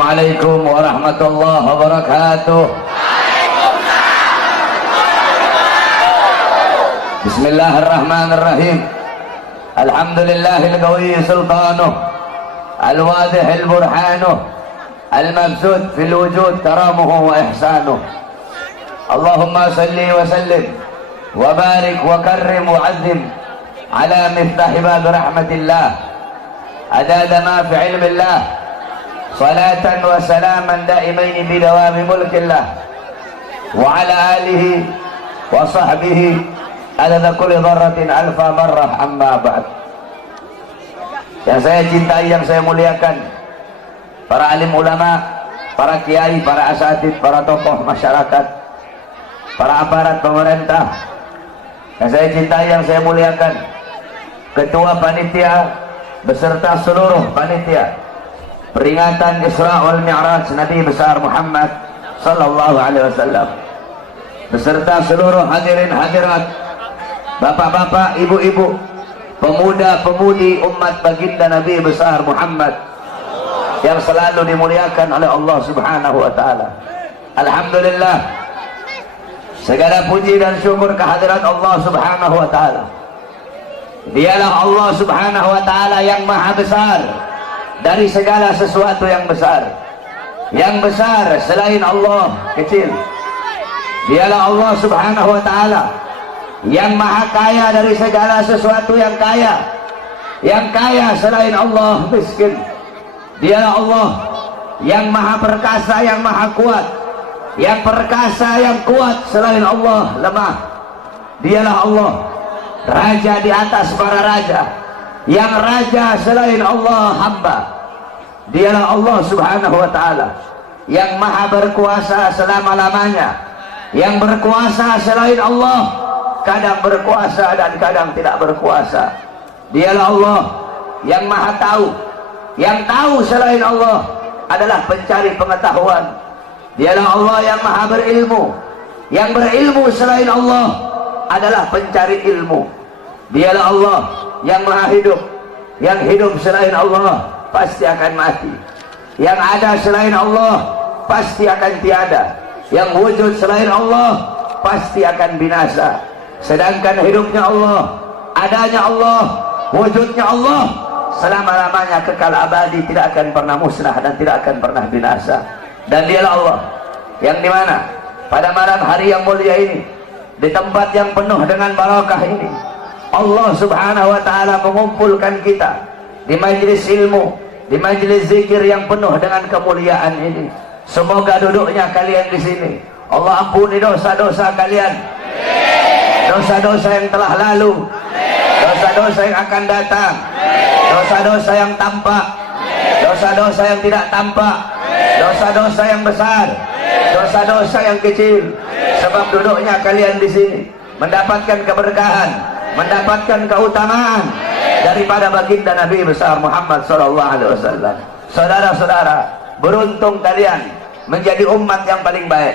Assalamualaikum warahmatullahi wabarakatuh. Bismillahirrahmanirrahim. Alhamdulillahil qawi sultanuh, al-wadihil burhanuh, al-mabsud fil wujud karamuhu wa ihsanuh. Allahumma salli wa sallim wa barik wa karrim wa azim ala miftah bab rahmatillah adada ma fi ilmillah. Salatan wa salaman daimain bidawami mulkillah wa ala alihi wa sahbihi adada kulli dharratin alfa marrah amma ba'd. Yang saya cintai, yang saya muliakan, para alim ulama, para kiai, para asatid, para tokoh masyarakat, para aparat pemerintah. Yang saya cintai, yang saya muliakan, ketua panitia beserta seluruh panitia peringatan Isra wal Mi'raj Nabi besar Muhammad sallallahu alaihi wasallam, beserta seluruh hadirin hadirat, bapak-bapak, ibu-ibu, pemuda-pemudi umat baginda Nabi besar Muhammad yang selalu dimuliakan oleh Allah Subhanahu wa taala. Alhamdulillah, segala puji dan syukur kehadirat Allah Subhanahu wa taala. Dialah Allah Subhanahu wa taala yang maha besar dari segala sesuatu yang besar. Yang besar selain Allah kecil. Dialah Allah Subhanahu wa taala yang maha kaya dari segala sesuatu yang kaya. Yang kaya selain Allah miskin. Dialah Allah yang maha perkasa, yang maha kuat. Yang perkasa, yang kuat selain Allah lemah. Dialah Allah raja di atas para raja. Yang raja selain Allah hamba. Dialah Allah Subhanahu wa ta'ala yang maha berkuasa selama-lamanya. Yang berkuasa selain Allah kadang berkuasa dan kadang tidak berkuasa. Dialah Allah yang maha tahu. Yang tahu selain Allah adalah pencari pengetahuan. Dialah Allah yang maha berilmu. Yang berilmu selain Allah adalah pencari ilmu. Dialah Allah yang maha hidup. Yang hidup selain Allah pasti akan mati. Yang ada selain Allah pasti akan tiada. Yang wujud selain Allah pasti akan binasa. Sedangkan hidupnya Allah, adanya Allah, wujudnya Allah selama-lamanya kekal abadi, tidak akan pernah musnah dan tidak akan pernah binasa. Dan dialah Allah yang dimana pada malam hari yang mulia ini, di tempat yang penuh dengan barakah ini, Allah Subhanahu wa ta'ala mengumpulkan kita di majlis ilmu, di majlis zikir yang penuh dengan kemuliaan ini. Semoga duduknya kalian di sini Allah ampuni dosa-dosa kalian, dosa-dosa yang telah lalu, dosa-dosa yang akan datang, dosa-dosa yang tampak, dosa-dosa yang tidak tampak, dosa-dosa yang besar, dosa-dosa yang kecil. Sebab duduknya kalian di sini mendapatkan keberkahan, mendapatkan keutamaan daripada baginda Nabi besar Muhammad sallallahu alaihi wasallam. Saudara-saudara, beruntung kalian menjadi umat yang paling baik,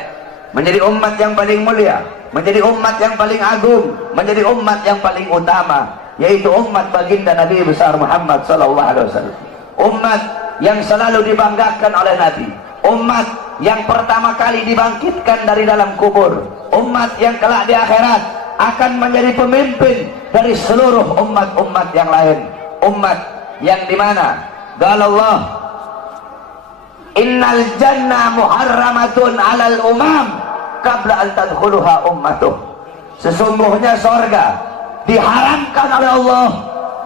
menjadi umat yang paling mulia, menjadi umat yang paling agung, menjadi umat yang paling utama, yaitu umat baginda Nabi besar Muhammad sallallahu alaihi wasallam. Umat yang selalu dibanggakan oleh Nabi, umat yang pertama kali dibangkitkan dari dalam kubur, umat yang kelak di akhirat akan menjadi pemimpin dari seluruh umat-umat yang lain. Umat yang dimana Allah, innal jannah muharramatun alal umam qabla an tadkhuluha ummatuh. Sesungguhnya sorga diharamkan oleh Allah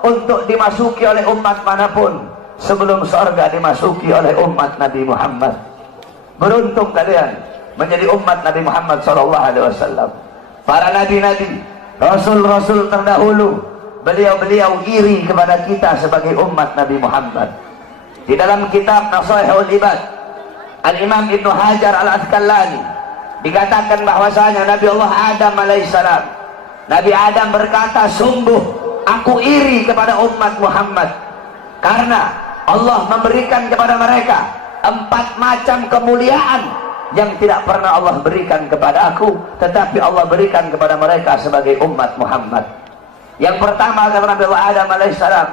untuk dimasuki oleh umat manapun sebelum sorga dimasuki oleh umat Nabi Muhammad. Beruntung kalian menjadi umat Nabi Muhammad SAW. Para nabi-nabi, rasul-rasul terdahulu, beliau-beliau iri kepada kita sebagai umat Nabi Muhammad. Di dalam kitab Nasaihul Ibad, Al-Imam Ibnu Hajar Al-Asqalani dikatakan bahwasanya Nabi Allah Adam alaihissalam, Nabi Adam berkata, sungguh aku iri kepada umat Muhammad karena Allah memberikan kepada mereka 4 macam kemuliaan yang tidak pernah Allah berikan kepada aku, tetapi Allah berikan kepada mereka sebagai umat Muhammad. Yang pertama kata Nabi Allah Adam alaihissalam,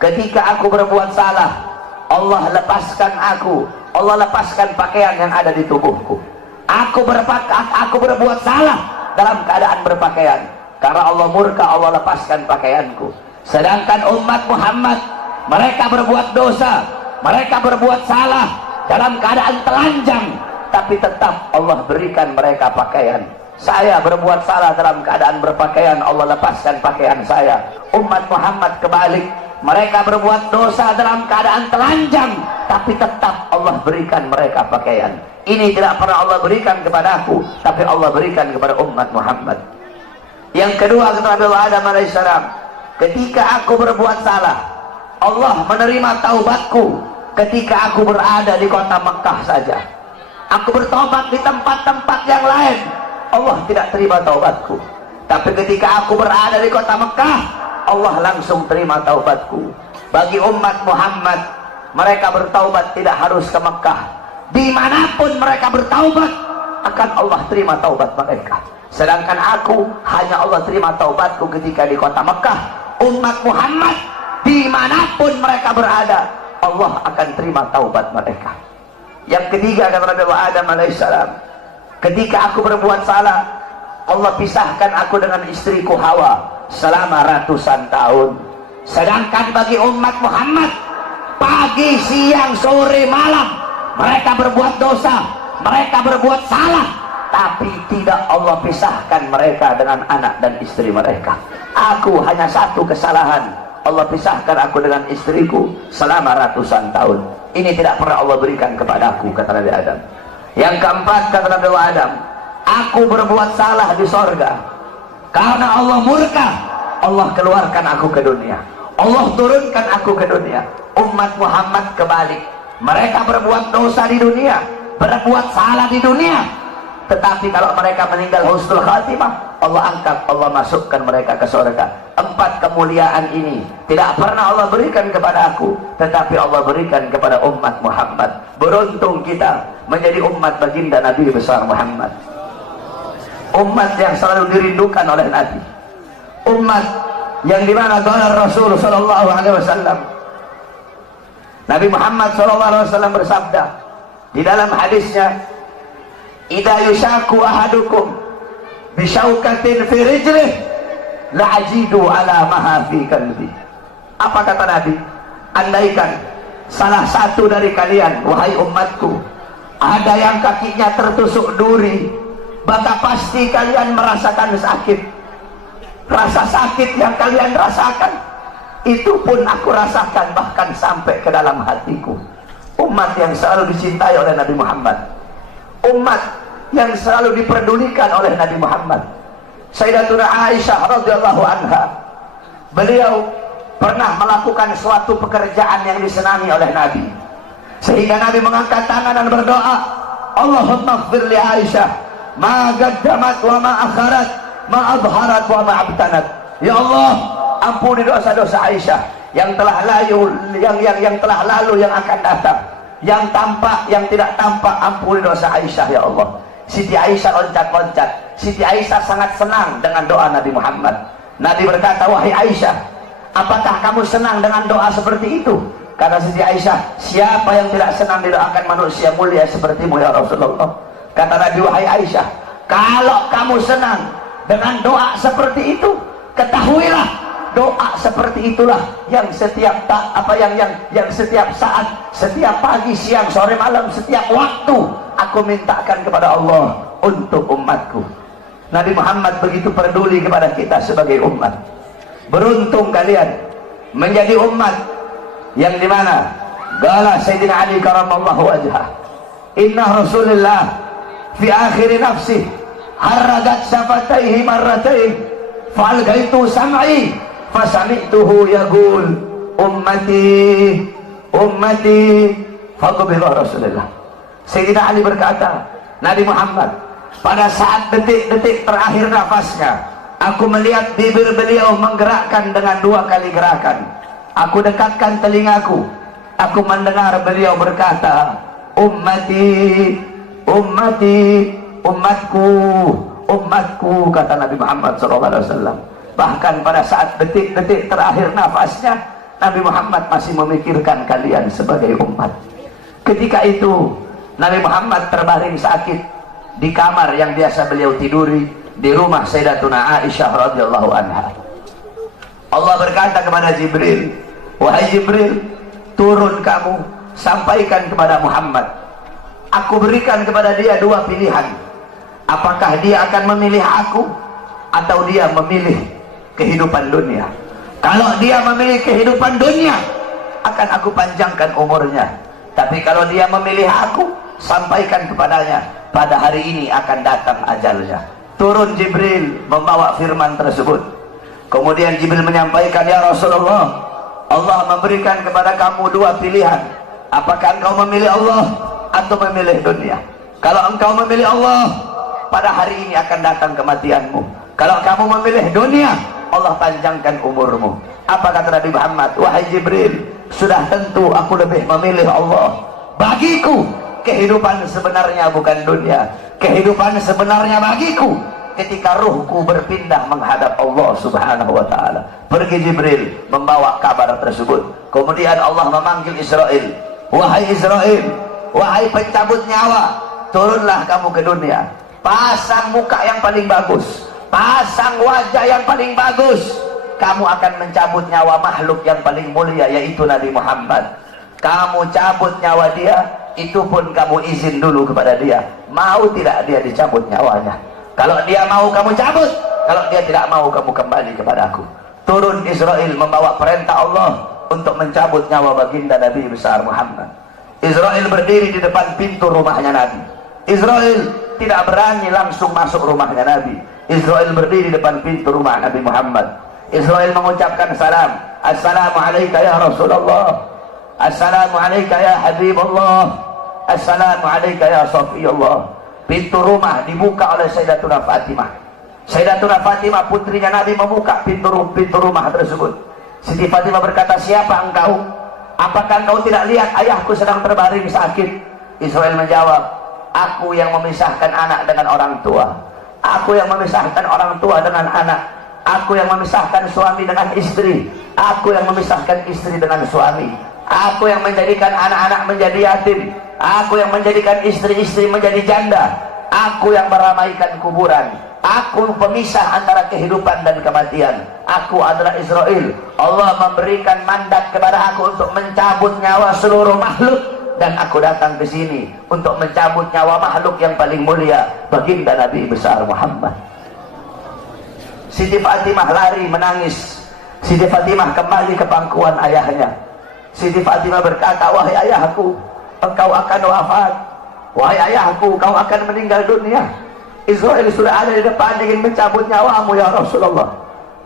ketika aku berbuat salah, Allah lepaskan aku Allah lepaskan pakaian yang ada di tubuhku. Aku berbuat salah dalam keadaan berpakaian. Karena Allah murka, Allah lepaskan pakaianku. Sedangkan umat Muhammad, mereka berbuat dosa, mereka berbuat salah dalam keadaan telanjang, tapi tetap Allah berikan mereka pakaian. Saya berbuat salah dalam keadaan berpakaian, Allah lepaskan pakaian saya. Umat Muhammad kebalik, mereka berbuat dosa dalam keadaan telanjang, tapi tetap Allah berikan mereka pakaian. Ini tidak pernah Allah berikan kepadaku, tapi Allah berikan kepada umat Muhammad. Yang kedua, kata Nabi Adam alaihissalam, ketika aku berbuat salah, Allah menerima taubatku ketika aku berada di kota Mekah saja. Aku bertobat di tempat-tempat yang lain, Allah tidak terima taubatku. Tapi ketika aku berada di kota Mekah, Allah langsung terima taubatku. Bagi umat Muhammad, mereka bertaubat tidak harus ke Mekah. Dimanapun mereka bertaubat, akan Allah terima taubat mereka. Sedangkan aku, hanya Allah terima taubatku ketika di kota Mekah. Umat Muhammad, dimanapun mereka berada, Allah akan terima taubat mereka. Yang ketiga, kata Nabi Adam alaihissalam, ketika aku berbuat salah, Allah pisahkan aku dengan istriku Hawa selama ratusan tahun. Sedangkan bagi umat Muhammad, pagi, siang, sore, malam, mereka berbuat dosa, mereka berbuat salah, tapi tidak Allah pisahkan mereka dengan anak dan istri mereka. Aku hanya satu kesalahan, Allah pisahkan aku dengan istriku selama ratusan tahun. Ini tidak pernah Allah berikan kepadaku, kata Nabi Adam. Yang keempat, kata Nabi Adam, aku berbuat salah di sorga. Karena Allah murka, Allah keluarkan aku ke dunia, Allah turunkan aku ke dunia. Umat Muhammad kebalik, mereka berbuat dosa di dunia, berbuat salah di dunia, tetapi kalau mereka meninggal husnul khatimah, Allah angkat, Allah masukkan mereka ke surga. Empat kemuliaan ini tidak pernah Allah berikan kepada aku, tetapi Allah berikan kepada umat Muhammad. Beruntung kita menjadi umat baginda Nabi besar Muhammad, umat yang selalu dirindukan oleh Nabi, umat yang dimana qala Rasul sallallahu alaihi wasallam, Nabi Muhammad sallallahu alaihi wasallam bersabda di dalam hadisnya, idza yushaku ahadukum bisyaukatin fi rijlih la ajidu ala maha fi qalbi. Apa kata Nabi? Andaikan salah satu dari kalian, wahai umatku, ada yang kakinya tertusuk duri, maka pasti kalian merasakan sakit. Rasa sakit yang kalian rasakan, itu pun aku rasakan, bahkan sampai ke dalam hatiku. Umat yang selalu dicintai oleh Nabi Muhammad, umat yang selalu diperdulikan oleh Nabi Muhammad. Sayyidatuna Aisyah radhiyallahu anha, beliau pernah melakukan suatu pekerjaan yang disenangi oleh Nabi, sehingga Nabi mengangkat tangan dan berdoa, Allahumma ighfir li Aisyah ma qaddamat wa ma akharat, ma adharat wa ma abtanat. Ya Allah, ampuni dosa-dosa Aisyah yang telah lalu, yang telah lalu, yang akan datang, yang tampak, yang tidak tampak. Ampuni dosa Aisyah ya Allah. Siti Aisyah loncat-loncat. Siti Aisyah sangat senang dengan doa Nabi Muhammad. Nabi berkata, wahai Aisyah, apakah kamu senang dengan doa seperti itu? Kata Siti Aisyah, siapa yang tidak senang didoakan manusia mulia sepertimu ya Rasulullah. Kata Nabi, wahai Aisyah, kalau kamu senang dengan doa seperti itu, ketahuilah doa seperti itulah yang setiap yang setiap saat, setiap pagi, siang, sore, malam, setiap waktu aku mintakan kepada Allah untuk umatku. Nabi Muhammad begitu peduli kepada kita sebagai umat. Beruntung kalian menjadi umat yang dimana qala Sayyidina Ali karamallahu wajhah, inna Rasulullah fi akhir nafsi haradat syafataihi marratain fa'algaitu sam'i fasami'tuhu yaqul ummati ummati faqbilah Rasulullah. Sayyidina Ali berkata, Nabi Muhammad pada saat detik-detik terakhir nafasnya, aku melihat bibir beliau menggerakkan dengan 2 kali gerakan. Aku dekatkan telingaku, aku mendengar beliau berkata, ummati ummati, umatku umatku, kata Nabi Muhammad SAW. Bahkan pada saat detik-detik terakhir nafasnya, Nabi Muhammad masih memikirkan kalian sebagai umat. Ketika itu Nabi Muhammad terbaring sakit di kamar yang biasa beliau tiduri di rumah Sayyidatuna Aisyah radhiyallahu anha. Allah berkata kepada Jibril, wahai Jibril, turun kamu, sampaikan kepada Muhammad, aku berikan kepada dia dua pilihan. Apakah dia akan memilih aku atau dia memilih kehidupan dunia? Kalau dia memilih kehidupan dunia, akan aku panjangkan umurnya. Tapi kalau dia memilih aku, sampaikan kepadanya, pada hari ini akan datang ajalnya. Turun Jibril membawa firman tersebut. Kemudian Jibril menyampaikan, ya Rasulullah, Allah memberikan kepada kamu dua pilihan. Apakah engkau memilih Allah atau memilih dunia? Kalau engkau memilih Allah, pada hari ini akan datang kematianmu. Kalau kamu memilih dunia, Allah panjangkan umurmu. Apa kata Nabi Muhammad? Wahai Jibril, sudah tentu aku lebih memilih Allah. Bagiku kehidupan sebenarnya bukan dunia. Kehidupan sebenarnya bagiku ketika ruhku berpindah menghadap Allah subhanahu wa ta'ala. Pergi Jibril membawa kabar tersebut. Kemudian Allah memanggil Israel. Wahai Israel, wahai pencabut nyawa, turunlah kamu ke dunia. Pasang muka yang paling bagus, pasang wajah yang paling bagus. Kamu akan mencabut nyawa makhluk yang paling mulia, yaitu Nabi Muhammad. Kamu cabut nyawa dia, itu pun kamu izin dulu kepada dia. Mau tidak dia dicabut nyawanya? Kalau dia mau kamu cabut, kalau dia tidak mau kamu kembali kepadaku. Turun Israel membawa perintah Allah untuk mencabut nyawa baginda Nabi besar Muhammad. Israel berdiri di depan pintu rumahnya Nabi. Israel tidak berani langsung masuk rumahnya Nabi. Israel berdiri di depan pintu rumah Nabi Muhammad. Israel mengucapkan salam. Assalamualaikum ya Rasulullah. Assalamualaikum ya Habibullah. Assalamualaikum ya Safiyullah. Pintu rumah dibuka oleh Sayyidatuna Fatimah. Sayyidatuna Fatimah putrinya Nabi membuka pintu rumah tersebut. Siti Fatimah berkata, siapa engkau? Apakah engkau tidak lihat ayahku sedang terbaring sakit? Israel menjawab, aku yang memisahkan anak dengan orang tua. Aku yang memisahkan orang tua dengan anak. Aku yang memisahkan suami dengan istri. Aku yang memisahkan istri dengan suami. Aku yang menjadikan anak-anak menjadi yatim. Aku yang menjadikan istri-istri menjadi janda. Aku yang meramaikan kuburan. Aku pemisah antara kehidupan dan kematian. Aku adalah Israel. Allah memberikan mandat kepada aku untuk mencabut nyawa seluruh makhluk. Dan aku datang ke sini untuk mencabut nyawa makhluk yang paling mulia, baginda Nabi besar Muhammad. Siti Fatimah lari menangis. Siti Fatimah kembali ke pangkuan ayahnya. Siti Fatimah berkata, wahai ayahku, engkau akan wafat. Wahai ayahku, kau akan meninggal dunia. Israel sudah ada di depan ingin mencabut nyawamu ya Rasulullah.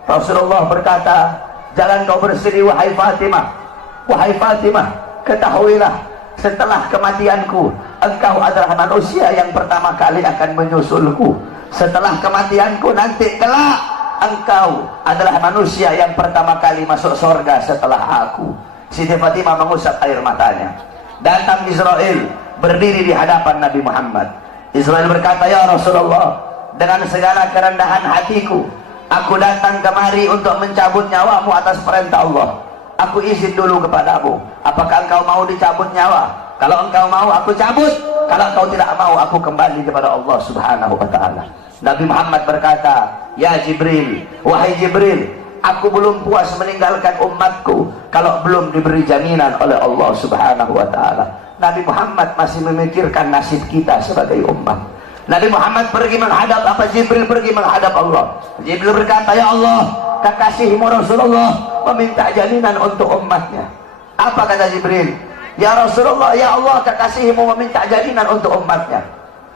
Rasulullah berkata, jangan kau bersedih wahai Fatimah. Wahai Fatimah, ketahuilah, setelah kematianku, engkau adalah manusia yang pertama kali akan menyusulku. Setelah kematianku nanti kelak, engkau adalah manusia yang pertama kali masuk surga setelah aku. Siti Fatimah mengusap air matanya. Datang Israel berdiri di hadapan Nabi Muhammad. Israel berkata, ya Rasulullah, dengan segala kerendahan hatiku, aku datang kemari untuk mencabut nyawamu atas perintah Allah. Aku izin dulu kepadamu, apakah engkau mau dicabut nyawa? Kalau engkau mau, aku cabut. Kalau engkau tidak mau, aku kembali kepada Allah subhanahu wa ta'ala. Nabi Muhammad berkata, ya Jibril, wahai Jibril, aku belum puas meninggalkan umatku kalau belum diberi jaminan oleh Allah subhanahu wa ta'ala. Nabi Muhammad masih memikirkan nasib kita sebagai umat. Nabi Muhammad pergi menghadap apa? Jibril pergi menghadap Allah. Jibril berkata, ya Allah, kekasihmu Rasulullah meminta jaminan untuk umatnya. Apa kata Jibril? Ya Rasulullah, ya Allah, kekasihmu meminta jaminan untuk umatnya.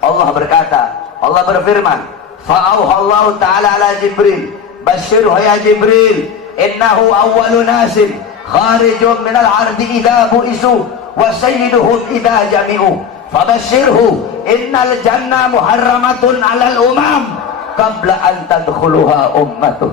Allah berkata, Allah berfirman, fa'auhallahu ta'ala ala Jibril, basyirhu ya Jibril, innahu awwalu nasin kharijun minal ardi idha bu'isu wa sayyiduhum idha jami'u fabashirhu innal jannah muharramatun alal umam qabla an tadkhuluha ummatun.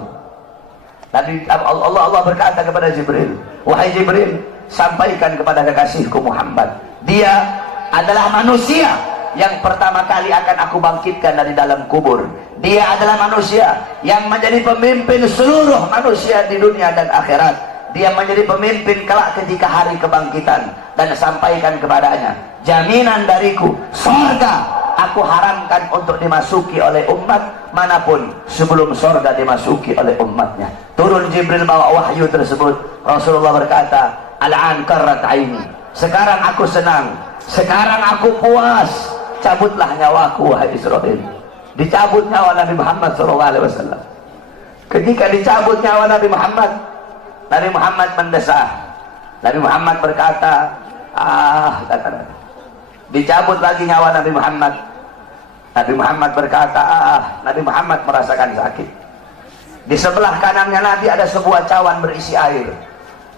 Nabi Allah berkata kepada Jibril, wahai Jibril, sampaikan kepada kekasihku Muhammad, dia adalah manusia yang pertama kali akan aku bangkitkan dari dalam kubur. Dia adalah manusia yang menjadi pemimpin seluruh manusia di dunia dan akhirat. dia menjadi pemimpin kelak ketika hari kebangkitan, dan sampaikan kepadanya, jaminan dariku surga aku haramkan untuk dimasuki oleh umat manapun sebelum surga dimasuki oleh umatnya. Turun Jibril bawa wahyu tersebut. Rasulullah berkata, al-an qarrat aini, sekarang aku senang, sekarang aku puas, cabutlah nyawaku wahai Israil. Dicabut nyawa Nabi Muhammad SAW. Ketika dicabut nyawa Nabi Muhammad mendesah. Nabi Muhammad berkata, dicabut lagi nyawa Nabi Muhammad. Nabi Muhammad berkata, Nabi Muhammad merasakan sakit. Di sebelah kanannya Nabi ada sebuah cawan berisi air.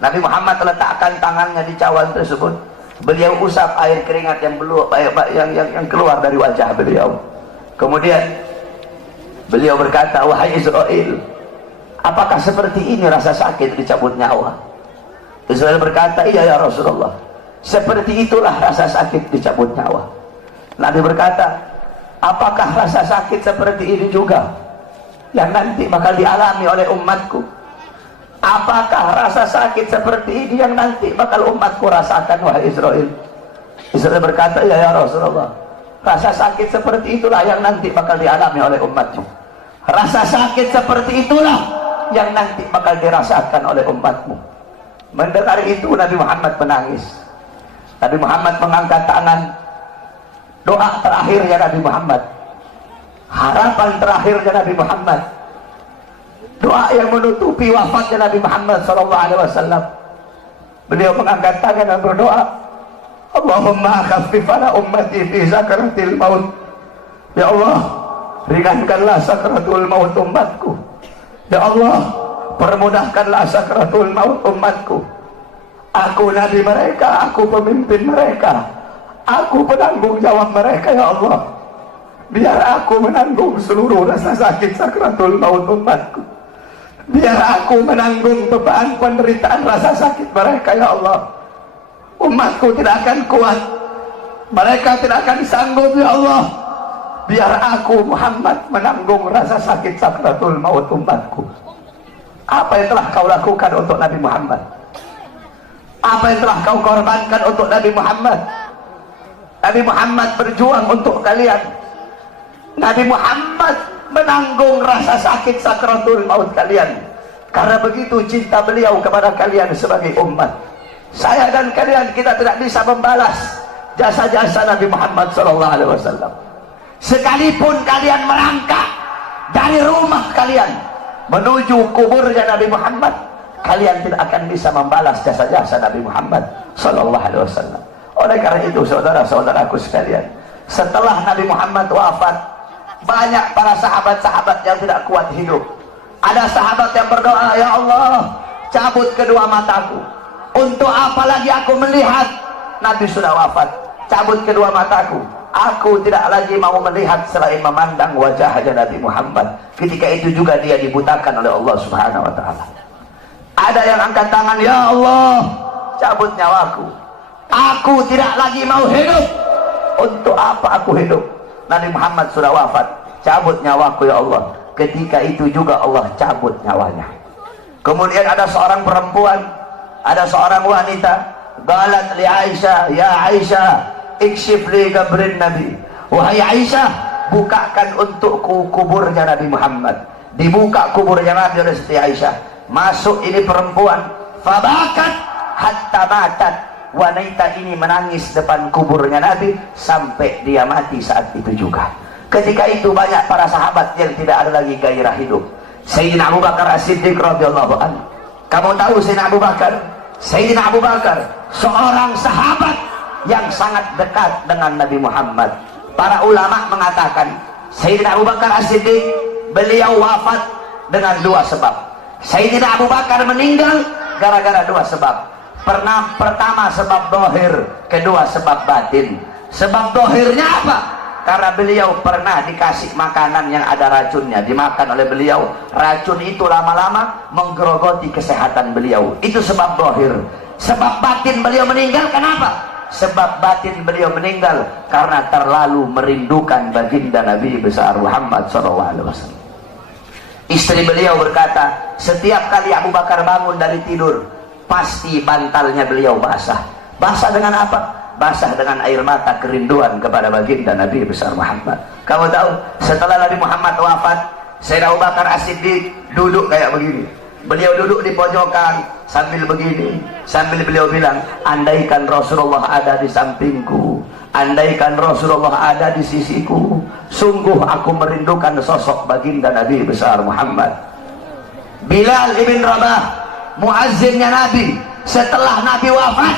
Nabi Muhammad letakkan tangannya di cawan tersebut. Beliau usap air keringat yang keluar dari wajah beliau. Kemudian beliau berkata, wahai Israil, apakah seperti ini rasa sakit dicabut nyawa? Israil berkata, iya ya Rasulullah, seperti itulah rasa sakit dicabut nyawa. Nabi berkata, apakah rasa sakit seperti ini juga yang nanti bakal dialami oleh umatku? Apakah rasa sakit seperti ini yang nanti bakal umatku rasakan, wahai Israil? Israil berkata, iya ya Rasulullah, rasa sakit seperti itulah yang nanti bakal dialami oleh umatmu. Rasa sakit seperti itulah yang nanti bakal dirasakan oleh umatmu. Mendengar itu Nabi Muhammad menangis. Nabi Muhammad mengangkat tangan. Doa terakhirnya Nabi Muhammad, harapan terakhirnya Nabi Muhammad, doa yang menutupi wafatnya Nabi Muhammad SAW. Beliau mengangkat tangan dan berdoa, Allahumma khaffif ala ummati fi sakratil maut. Ya Allah, ringankanlah sakratul maut umatku. Ya Allah, permudahkanlah sakratul maut umatku. Aku nabi mereka, aku pemimpin mereka, aku penanggung jawab mereka, ya Allah. Biar aku menanggung seluruh rasa sakit sakratul maut umatku. Biar aku menanggung beban penderitaan rasa sakit mereka, ya Allah. Umatku tidak akan kuat, mereka tidak akan sanggup, ya Allah. Biar aku Muhammad menanggung rasa sakit sakratul maut umatku. Apa yang telah kau lakukan untuk Nabi Muhammad? Apa yang telah kau korbankan untuk Nabi Muhammad? Nabi Muhammad berjuang untuk kalian. Nabi Muhammad menanggung rasa sakit sakratul maut kalian. Karena begitu cinta beliau kepada kalian sebagai umat. Saya dan kalian, kita tidak bisa membalas jasa-jasa Nabi Muhammad SAW. Sekalipun kalian merangkak dari rumah kalian menuju kuburnya Nabi Muhammad, kalian tidak akan bisa membalas jasa-jasa Nabi Muhammad SAW. Oleh karena itu, saudara-saudaraku sekalian, setelah Nabi Muhammad wafat, banyak para sahabat-sahabat yang tidak kuat hidup. Ada sahabat yang berdoa, ya Allah, cabut kedua mataku. Untuk apa lagi aku melihat? Nabi sudah wafat, cabut kedua mataku. Aku tidak lagi mau melihat selain memandang wajahnya Nabi Muhammad. Ketika itu juga dia dibutakan oleh Allah Subhanahu wa ta'ala. Ada yang angkat tangan, ya Allah, cabut nyawaku. Aku tidak lagi mau hidup. Untuk apa aku hidup? Nabi Muhammad sudah wafat, cabut nyawaku ya Allah. Ketika itu juga Allah cabut nyawanya. Kemudian ada seorang perempuan, ada seorang wanita, galat li Aisyah, ya Aisyah, ikshif li qabrin Nabi. Wahai Aisyah, bukakan untukku kuburnya Nabi Muhammad. Dibuka kuburnya Nabi oleh Siti Aisyah. Masuk ini perempuan, fabakat hatta matat. Wanita ini menangis depan kuburnya Nabi sampai dia mati saat itu juga. Ketika itu banyak para sahabat yang tidak ada lagi gairah hidup. Sayyidina Abu Bakar As-Siddiq radhiyallahu anhu. Kamu tahu Sayyidina Abu Bakar? Sayyidina Abu Bakar seorang sahabat yang sangat dekat dengan Nabi Muhammad. Para ulama mengatakan Sayyidina Abu Bakar As-Siddiq, beliau wafat dengan dua sebab. Sayyidina Abu Bakar meninggal gara-gara dua sebab. Pertama sebab dohir, kedua sebab batin. Sebab dohirnya apa? Karena beliau pernah dikasih makanan yang ada racunnya, dimakan oleh beliau. Racun itu lama-lama menggerogoti kesehatan beliau. Itu sebab dohir. Sebab batin beliau meninggal kenapa? Sebab batin beliau meninggal karena terlalu merindukan baginda Nabi besar Muhammad SAW. Istri beliau berkata, setiap kali Abu Bakar bangun dari tidur, pasti bantalnya beliau basah. Basah dengan apa? Basah dengan air mata kerinduan kepada baginda Nabi besar Muhammad. Kamu tahu, setelah Nabi Muhammad wafat, Sayyidina Abu Bakar As-Siddiq duduk kayak begini. Beliau duduk di pojokan sambil begini, sambil beliau bilang, andaikan Rasulullah ada di sampingku, andaikan Rasulullah ada di sisiku, sungguh aku merindukan sosok baginda Nabi besar Muhammad. Bilal ibn Rabah, muazzinnya Nabi, setelah Nabi wafat,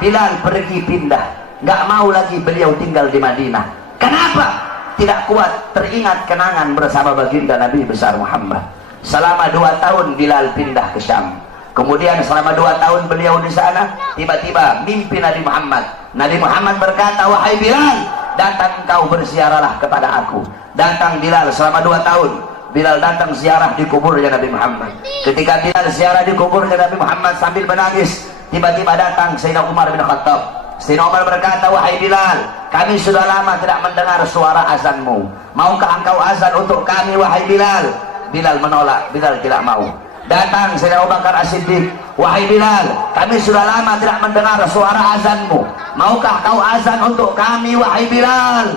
Bilal pergi pindah, nggak mau lagi beliau tinggal di Madinah. Kenapa? Tidak kuat teringat kenangan bersama baginda Nabi besar Muhammad. Selama 2 tahun Bilal pindah ke Syam. Kemudian selama 2 tahun beliau di sana, tiba-tiba mimpi Nabi Muhammad. Nabi Muhammad berkata, wahai Bilal, datang kau bersiaralah kepada aku. Datang Bilal selama 2 tahun. Bilal datang ziarah di kuburnya Nabi Muhammad. Ketika Bilal ziarah di kuburnya Nabi Muhammad sambil menangis, tiba-tiba datang Sayyidina Umar bin Khattab. Sayyidina Umar berkata, wahai Bilal, kami sudah lama tidak mendengar suara azanmu. Maukah engkau azan untuk kami, wahai Bilal? Bilal menolak, Bilal tidak mau. Datang Sayyidina Abu Bakar As-Siddiq, wahai Bilal, kami sudah lama tidak mendengar suara azanmu. Maukah kau azan untuk kami, wahai Bilal?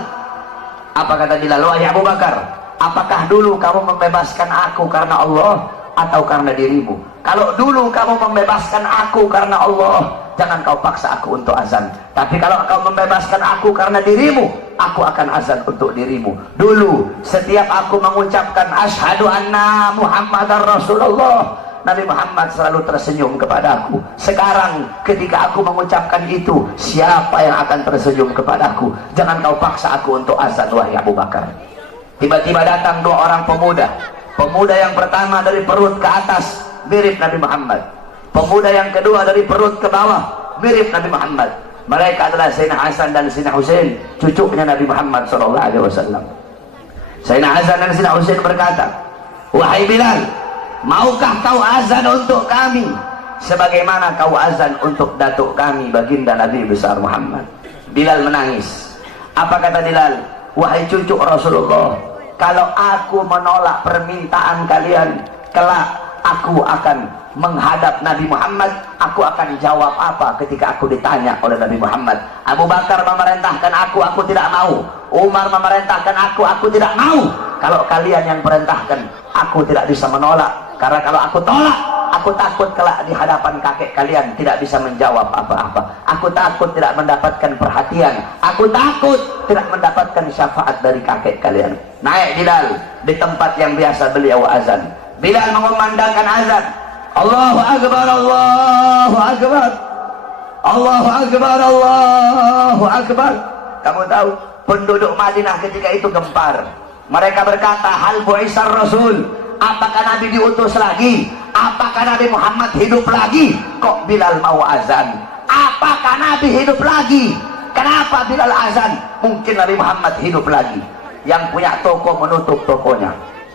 Apa kata Bilal? Wahai Abu Bakar, apakah dulu kamu membebaskan aku karena Allah atau karena dirimu? Kalau dulu kamu membebaskan aku karena Allah, jangan kau paksa aku untuk azan. Tapi kalau kau membebaskan aku karena dirimu, aku akan azan untuk dirimu. Dulu setiap aku mengucapkan asyhadu anna Muhammadar Rasulullah, Nabi Muhammad selalu tersenyum kepada aku. Sekarang ketika aku mengucapkan itu, siapa yang akan tersenyum kepada aku? Jangan kau paksa aku untuk azan, wahai Abu Bakar. Tiba-tiba datang 2 orang pemuda. Pemuda yang pertama dari perut ke atas mirip Nabi Muhammad. Pemuda yang kedua dari perut ke bawah mirip Nabi Muhammad. Mereka adalah Sayyidina Hasan dan Sayyidina Husain, cucunya Nabi Muhammad SAW. Sayyidina Hasan dan Sayyidina Husain berkata, wahai Bilal, maukah kau azan untuk kami sebagaimana kau azan untuk datuk kami baginda Nabi besar Muhammad? Bilal menangis. Apa kata Bilal? Wahai cucu Rasulullah, kalau aku menolak permintaan kalian, kelak aku akan menghadap Nabi Muhammad. Aku akan jawab apa ketika aku ditanya oleh Nabi Muhammad? Abu Bakar memerintahkan aku tidak mau. Umar memerintahkan aku tidak mau. Kalau kalian yang perintahkan, aku tidak bisa menolak. Karena kalau aku tolak, aku takut kelak di hadapan kakek kalian tidak bisa menjawab apa-apa. Aku takut tidak mendapatkan perhatian. Aku takut tidak mendapatkan syafaat dari kakek kalian. Naik Bilal di tempat yang biasa beliau azan. Bilal mengumandangkan azan. Allahu Akbar, Allahu Akbar, Allahu Akbar, Allahu Akbar. Kamu tahu penduduk Madinah ketika itu gempar. Mereka berkata, hal bu'isar Rasul, apakah Nabi diutus lagi? Apakah Nabi Muhammad hidup lagi? Kok Bilal mau azan? Apakah Nabi hidup lagi? Kenapa Bilal azan? Mungkin Nabi Muhammad hidup lagi. Yang punya toko menutup tokonya,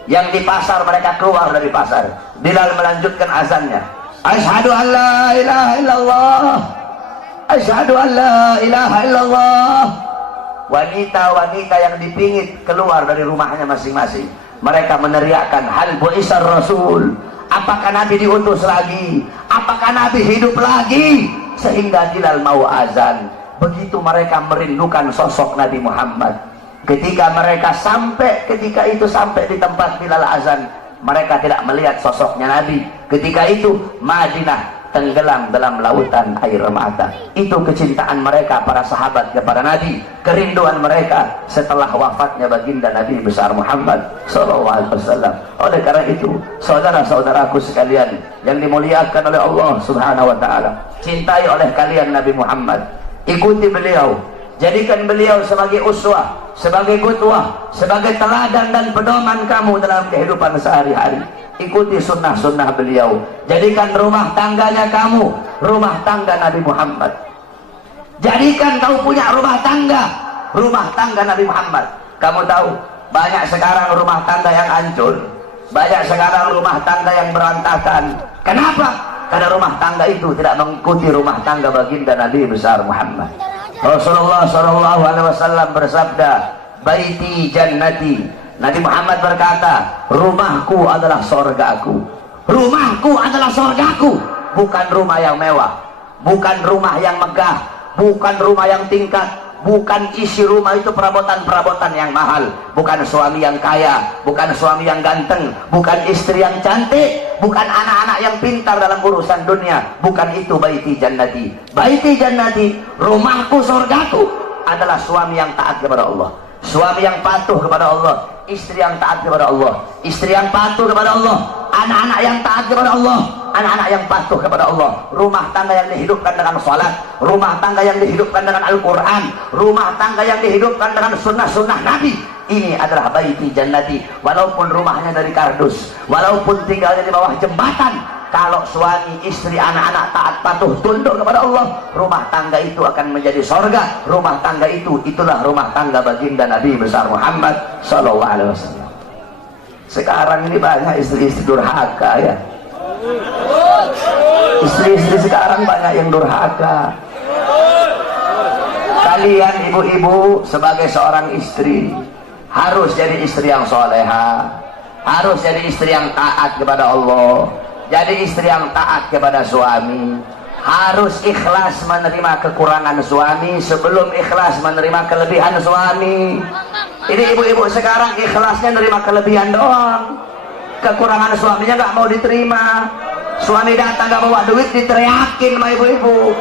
yang di pasar mereka keluar dari pasar. Bilal melanjutkan azannya. Asyhadu an la ilaha illallah, asyhadu an la ilaha illallah. Wanita-wanita yang dipingit keluar dari rumahnya masing-masing. Mereka meneriakkan, hal bu'isar Rasul, apakah Nabi diutus lagi? Apakah Nabi hidup lagi? Sehingga Bilal mau azan. Begitu mereka merindukan sosok Nabi Muhammad. Ketika mereka sampai di tempat Bilal azan, mereka tidak melihat sosoknya Nabi. Ketika itu Madinah tenggelam dalam lautan air mata. Itu kecintaan mereka para sahabat kepada Nabi, kerinduan mereka setelah wafatnya baginda Nabi besar Muhammad SAW. Oleh karena itu, saudara-saudaraku sekalian yang dimuliakan oleh Allah Subhanahu wa taala, cintai oleh kalian Nabi Muhammad, ikuti beliau, jadikan beliau sebagai uswah, sebagai qudwah, sebagai teladan dan pedoman kamu dalam kehidupan sehari-hari. Ikuti sunnah-sunnah beliau. Jadikan rumah tangganya kamu rumah tangga Nabi Muhammad. Jadikan kau punya rumah tangga Nabi Muhammad. Kamu tahu, banyak sekarang rumah tangga yang hancur, banyak sekarang rumah tangga yang berantakan. Kenapa? Karena rumah tangga itu tidak mengikuti rumah tangga baginda Nabi besar Muhammad. Rasulullah SAW bersabda, baiti jannati. Nabi Muhammad berkata, rumahku adalah sorgaku. Rumahku adalah sorgaku. bukan rumah yang mewah, bukan rumah yang megah, bukan rumah yang tingkat, bukan isi rumah itu perabotan-perabotan yang mahal, bukan suami yang kaya, bukan suami yang ganteng, bukan istri yang cantik, bukan anak-anak yang pintar dalam urusan dunia. Bukan itu baiti jannati. Baiti jannati, rumahku, surgaku, adalah suami yang taat kepada Allah, suami yang patuh kepada Allah, istri yang taat kepada Allah, istri yang patuh kepada Allah, anak-anak yang taat kepada Allah, anak-anak yang patuh kepada Allah, rumah tangga yang dihidupkan dengan salat, rumah tangga yang dihidupkan dengan Al-Quran, rumah tangga yang dihidupkan dengan sunnah-sunnah Nabi. Ini adalah baiti jannati. Walaupun rumahnya dari kardus, walaupun tinggalnya di bawah jembatan, kalau suami, istri, anak-anak taat patuh tunduk kepada Allah, rumah tangga itu akan menjadi sorga. Rumah tangga itu, itulah rumah tangga baginda Nabi besar Muhammad SAW. Sekarang ini banyak istri-istri durhaka ya. Istri-istri sekarang banyak yang durhaka. Kalian ibu-ibu sebagai seorang istri harus jadi istri yang soleha, harus jadi istri yang taat kepada Allah, jadi istri yang taat kepada suami, harus ikhlas menerima kekurangan suami sebelum ikhlas menerima kelebihan suami. Ini ibu-ibu sekarang ikhlasnya menerima kelebihan doang, kekurangan suaminya nggak mau diterima. Suami datang nggak bawa duit diteriakin sama ibu-ibu.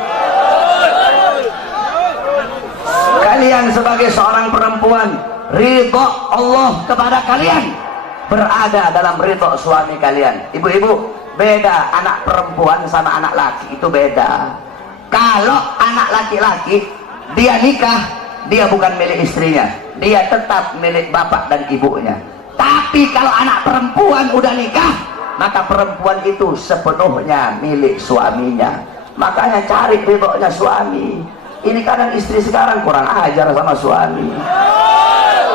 Kalian sebagai seorang perempuan, ridho Allah kepada kalian berada dalam ridho suami kalian. Ibu-ibu, beda anak perempuan sama anak laki, itu beda. Kalau anak laki-laki dia nikah, dia bukan milik istrinya, dia tetap milik bapak dan ibunya. Tapi kalau anak perempuan udah nikah, maka perempuan itu sepenuhnya milik suaminya. Makanya cari ridhonya suami. Ini kadang istri sekarang kurang ajar sama suami,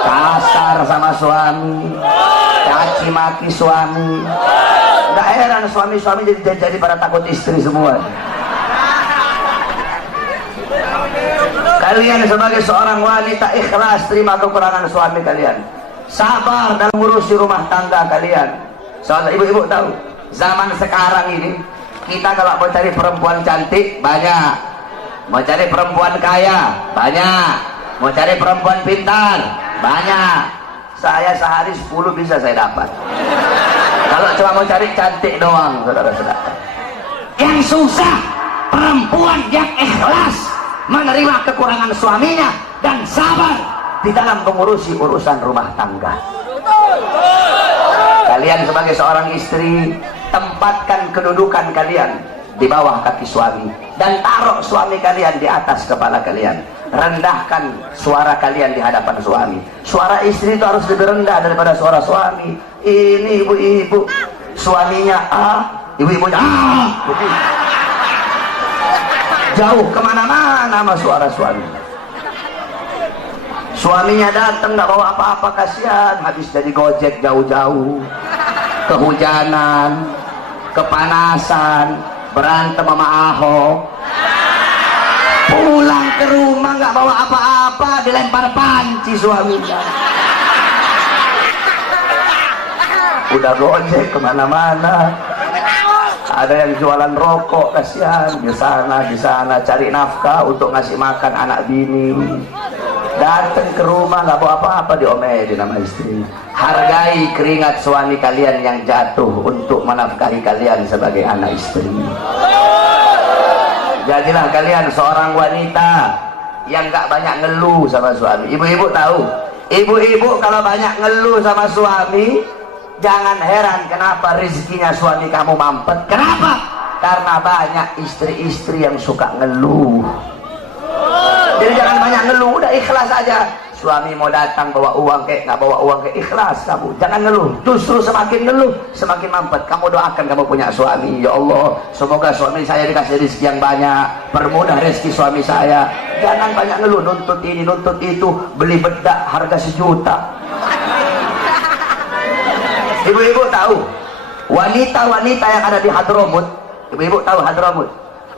kasar sama suami, caci maki suami. Nggak heran suami-suami jadi pada takut istri semua. Kalian sebagai seorang wanita ikhlas terima kekurangan suami kalian, sabar dalam ngurusi rumah tangga kalian. Soalnya ibu-ibu tahu, zaman sekarang ini kita kalau mau cari perempuan cantik banyak, mau cari perempuan kaya banyak, mau cari perempuan pintar banyak. Saya sehari 10 bisa saya dapat. Kalau cuma mau cari cantik doang, saudara-saudara. Yang susah perempuan yang ikhlas menerima kekurangan suaminya dan sabar di dalam mengurusi urusan rumah tangga. Kalian sebagai seorang istri, tempatkan kedudukan kalian di bawah kaki suami dan taruh suami kalian di atas kepala kalian. Rendahkan suara kalian di hadapan suami. Suara istri itu harus lebih rendah daripada suara suami. Ini ibu-ibu, suaminya ibu-ibunya jauh kemana-mana sama suara suami. Suaminya datang nggak bawa apa-apa, kasihan, habis jadi gojek jauh-jauh, kehujanan, kepanasan, berantem sama Ahok, pulang ke rumah nggak bawa apa-apa, dilempar panci suaminya. Udah gojek kemana-mana, ada yang jualan rokok, kasihan, di sana cari nafkah untuk ngasih makan anak bini. Datang ke rumah nggak bawa apa-apa, diomelin sama istri. Hargai keringat suami kalian yang jatuh untuk menafkahi kalian sebagai anak istri. Jadilah kalian seorang wanita yang nggak banyak ngeluh sama suami. Ibu-ibu tahu, ibu-ibu kalau banyak ngeluh sama suami, jangan heran kenapa rezekinya suami kamu mampet. Kenapa? Karena banyak istri-istri yang suka ngeluh. Jadi jangan banyak ngeluh, udah ikhlas aja. Suami mau datang bawa uang kayak nggak bawa uang kayak, ikhlas kamu, jangan ngeluh. Justru semakin ngeluh semakin mampet. Kamu doakan kamu punya suami, ya Allah semoga suami saya dikasih rezeki yang banyak, permudah rezeki suami saya. Jangan banyak ngeluh, nuntut ini nuntut itu, beli bedak harga 1 juta. Ibu-ibu tahu wanita-wanita yang ada di Hadramut? Ibu-ibu tahu Hadramut?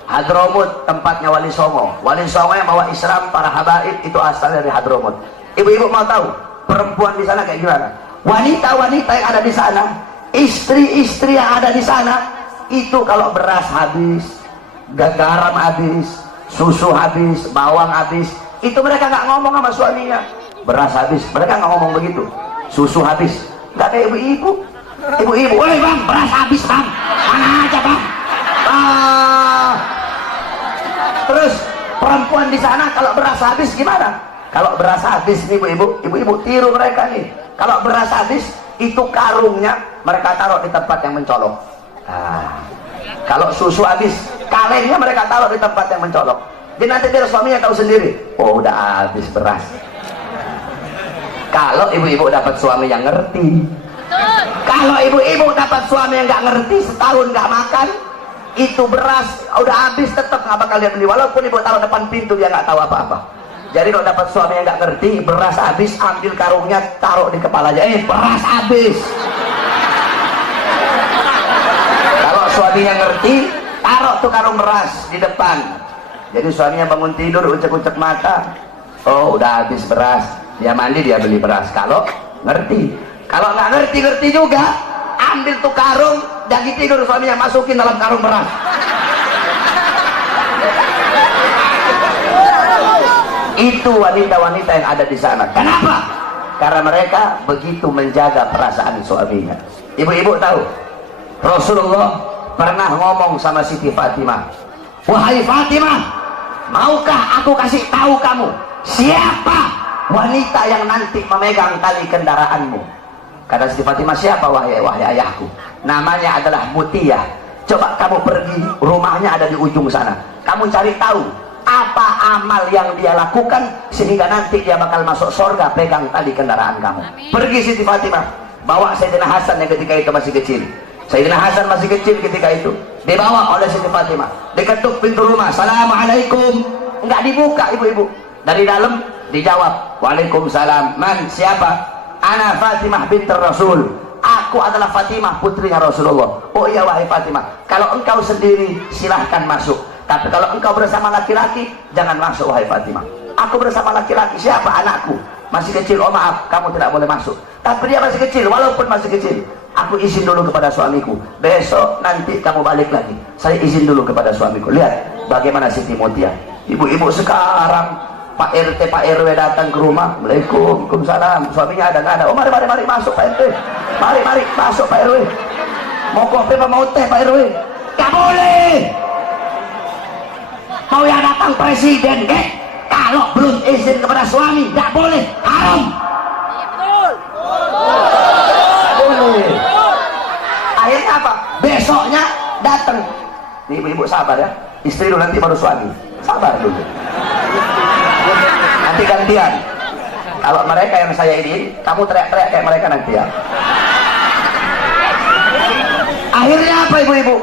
Hadramut tempatnya Wali Songo. Wali Songo yang bawa Islam, para habaib itu asalnya dari Hadramut. Ibu-ibu mau tahu perempuan di sana kayak gimana? Wanita-wanita yang ada di sana, istri-istri yang ada di sana, Itu kalau beras habis, garam habis, susu habis, bawang habis, itu mereka nggak ngomong sama suaminya. Beras habis, mereka nggak ngomong begitu. Susu habis, nggak kayak ibu-ibu. Ibu-ibu, woi bang, beras habis bang, mana aja bang. Terus perempuan di sana kalau beras habis gimana? Kalau beras habis nih ibu-ibu tiru mereka nih. Kalau beras habis, itu karungnya mereka taruh di tempat yang mencolok. Kalau susu habis, kalengnya mereka taruh di tempat yang mencolok. Jadi nanti biar suaminya tahu sendiri, oh udah habis beras. Kalau ibu-ibu dapat suami yang ngerti. Kalau ibu-ibu dapat suami yang nggak ngerti, setahun nggak makan, itu beras udah habis tetap nggak bakal dia beli. Walaupun ibu taruh depan pintu, dia nggak tahu apa-apa. Jadi kalau dapat suami yang nggak ngerti, beras habis, ambil karungnya taruh di kepalanya, beras habis. Kalau suaminya ngerti, taruh tuh karung beras di depan. Jadi suaminya bangun tidur, ucek-ucek mata, oh udah habis beras. Dia mandi, dia beli beras. Kalau ngerti. Kalau nggak ngerti juga, ambil tuh karung, lagi tidur suaminya, masukin dalam karung beras. Itu wanita-wanita yang ada di sana. Kenapa? Karena mereka begitu menjaga perasaan suaminya. Ibu-ibu tahu, Rasulullah pernah ngomong sama Siti Fatimah, wahai Fatimah, maukah aku kasih tahu kamu siapa wanita yang nanti memegang tali kendaraanmu? Kata Siti Fatimah, siapa wahai ayahku? Namanya adalah Mutiyah. Coba kamu pergi, rumahnya ada di ujung sana. Kamu cari tahu apa amal yang dia lakukan sehingga nanti dia bakal masuk surga pegang tali kendaraan kamu. Pergi Siti Fatimah, bawa Sayyidina Hasan yang ketika itu masih kecil. Sayyidina Hasan masih kecil ketika itu, dibawa oleh Siti Fatimah, diketuk pintu rumah, assalamualaikum, enggak dibuka ibu-ibu. Dari dalam dijawab, waalaikumsalam. Man, siapa? Ana Fatimah binti Rasul, aku adalah Fatimah putrinya Rasulullah. Oh iya wahai Fatimah, kalau engkau sendiri silahkan masuk, tapi kalau engkau bersama laki-laki jangan masuk wahai Fatimah. Aku bersama laki-laki. Siapa? Anakku masih kecil. Oh maaf, kamu tidak boleh masuk. Tapi dia masih kecil. Walaupun masih kecil, aku izin dulu kepada suamiku, besok nanti kamu balik lagi, saya izin dulu kepada suamiku. Lihat bagaimana Siti Mutia. Ibu-ibu sekarang, Pak RT, Pak RW datang ke rumah, Waalaikumsalam, suaminya ada nggak ada? Oh mari masuk Pak RT, mari masuk Pak RW. Mau kopi apa mau teh Pak RW? Gak boleh. Mau yang datang presiden, kalau belum izin kepada suami, gak boleh, haram. Boleh. Akhirnya apa? Besoknya datang. Nih ibu-ibu sabar ya, istri dulu nanti baru suami. Sabar dulu. Nanti gantian. Kalau mereka yang saya ini, kamu teriak-teriak kayak mereka nanti ya. Akhirnya apa ibu-ibu?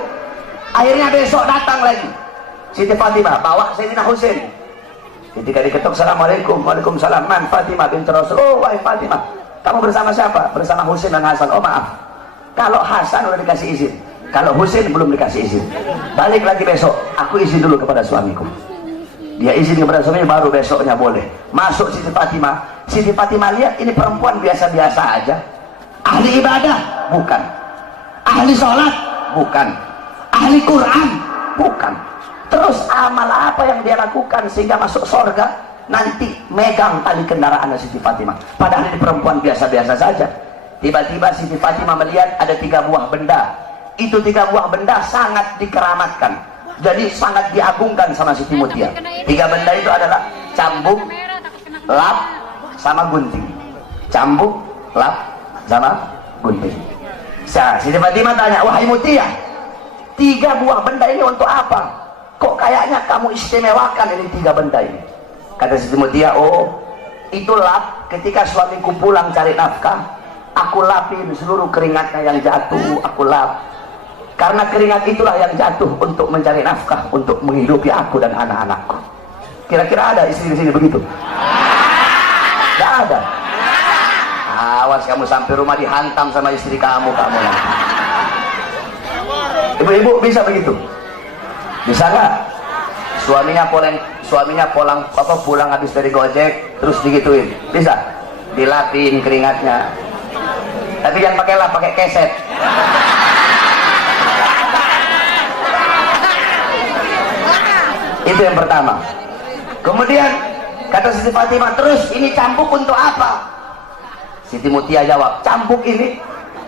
Akhirnya besok datang lagi Siti Fatimah, bawa Sayyidina Husain. Ketika diketuk, assalamualaikum, waalaikumsalam. Man, Fatimah binti Rasul. Oh wahai Fatimah, kamu bersama siapa? Bersama Husain dan Hasan. Oh maaf, kalau Hasan udah dikasih izin, kalau Husain belum dikasih izin. Balik lagi besok, aku izin dulu kepada suamiku. Dia izin kepada suaminya, baru besoknya boleh masuk Siti Fatimah. Siti Fatimah lihat ini perempuan biasa-biasa aja. Ahli ibadah? Bukan. Ahli sholat? Bukan. Ahli Quran? Bukan. Terus amal apa yang dia lakukan sehingga masuk surga? Nanti megang tali kendaraan Siti Fatimah. Padahal ini perempuan biasa-biasa saja. Tiba-tiba Siti Fatimah melihat ada 3 buah benda. Itu 3 buah benda sangat dikeramatkan. Jadi sangat diagungkan sama Siti Mutia. 3 benda itu adalah cambuk, lap, sama gunting. Cambuk, lap, sama gunting. Siti Fatimah tanya, wahai Mutia, 3 buah benda ini untuk apa? Kok kayaknya kamu istimewakan ini 3 benda ini? Kata Siti Mutia, oh itu lap, ketika suamiku pulang cari nafkah, aku lapin seluruh keringatnya yang jatuh, aku lap. Karena keringat itulah yang jatuh untuk mencari nafkah, untuk menghidupi aku dan anak-anakku. Kira-kira ada istri di sini begitu? Tidak ada. Awas kamu sampai rumah dihantam sama istri kamu nanti. Ibu-ibu bisa begitu? Bisa nggak? Suaminya pulang habis dari gojek, terus digituin, bisa? Dilapin keringatnya. Tapi jangan pakai lap, pakai keset. Itu yang pertama. Kemudian kata Siti Fatimah, terus ini cambuk untuk apa? Siti Mutia jawab, cambuk ini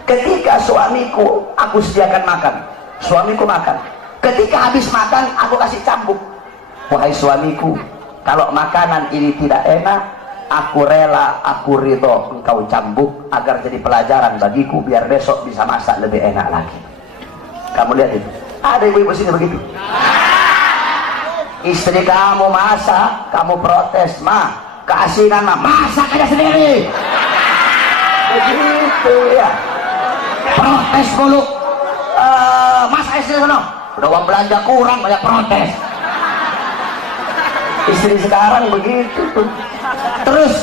ketika suamiku aku sediakan makan, suamiku makan, ketika habis makan aku kasih cambuk. Wahai suamiku, kalau makanan ini tidak enak, aku rela, aku ridho engkau cambuk agar jadi pelajaran bagiku, biar besok bisa masak lebih enak lagi. Kamu lihat itu, ada ibu-ibu sini begitu. Istri kamu masak, kamu protes, mah keasinan mah, masak aja sendiri. Begitu ya, protes dulu. Masak istri sana, udah uang belanja kurang, banyak protes. Istri sekarang begitu tuh. Terus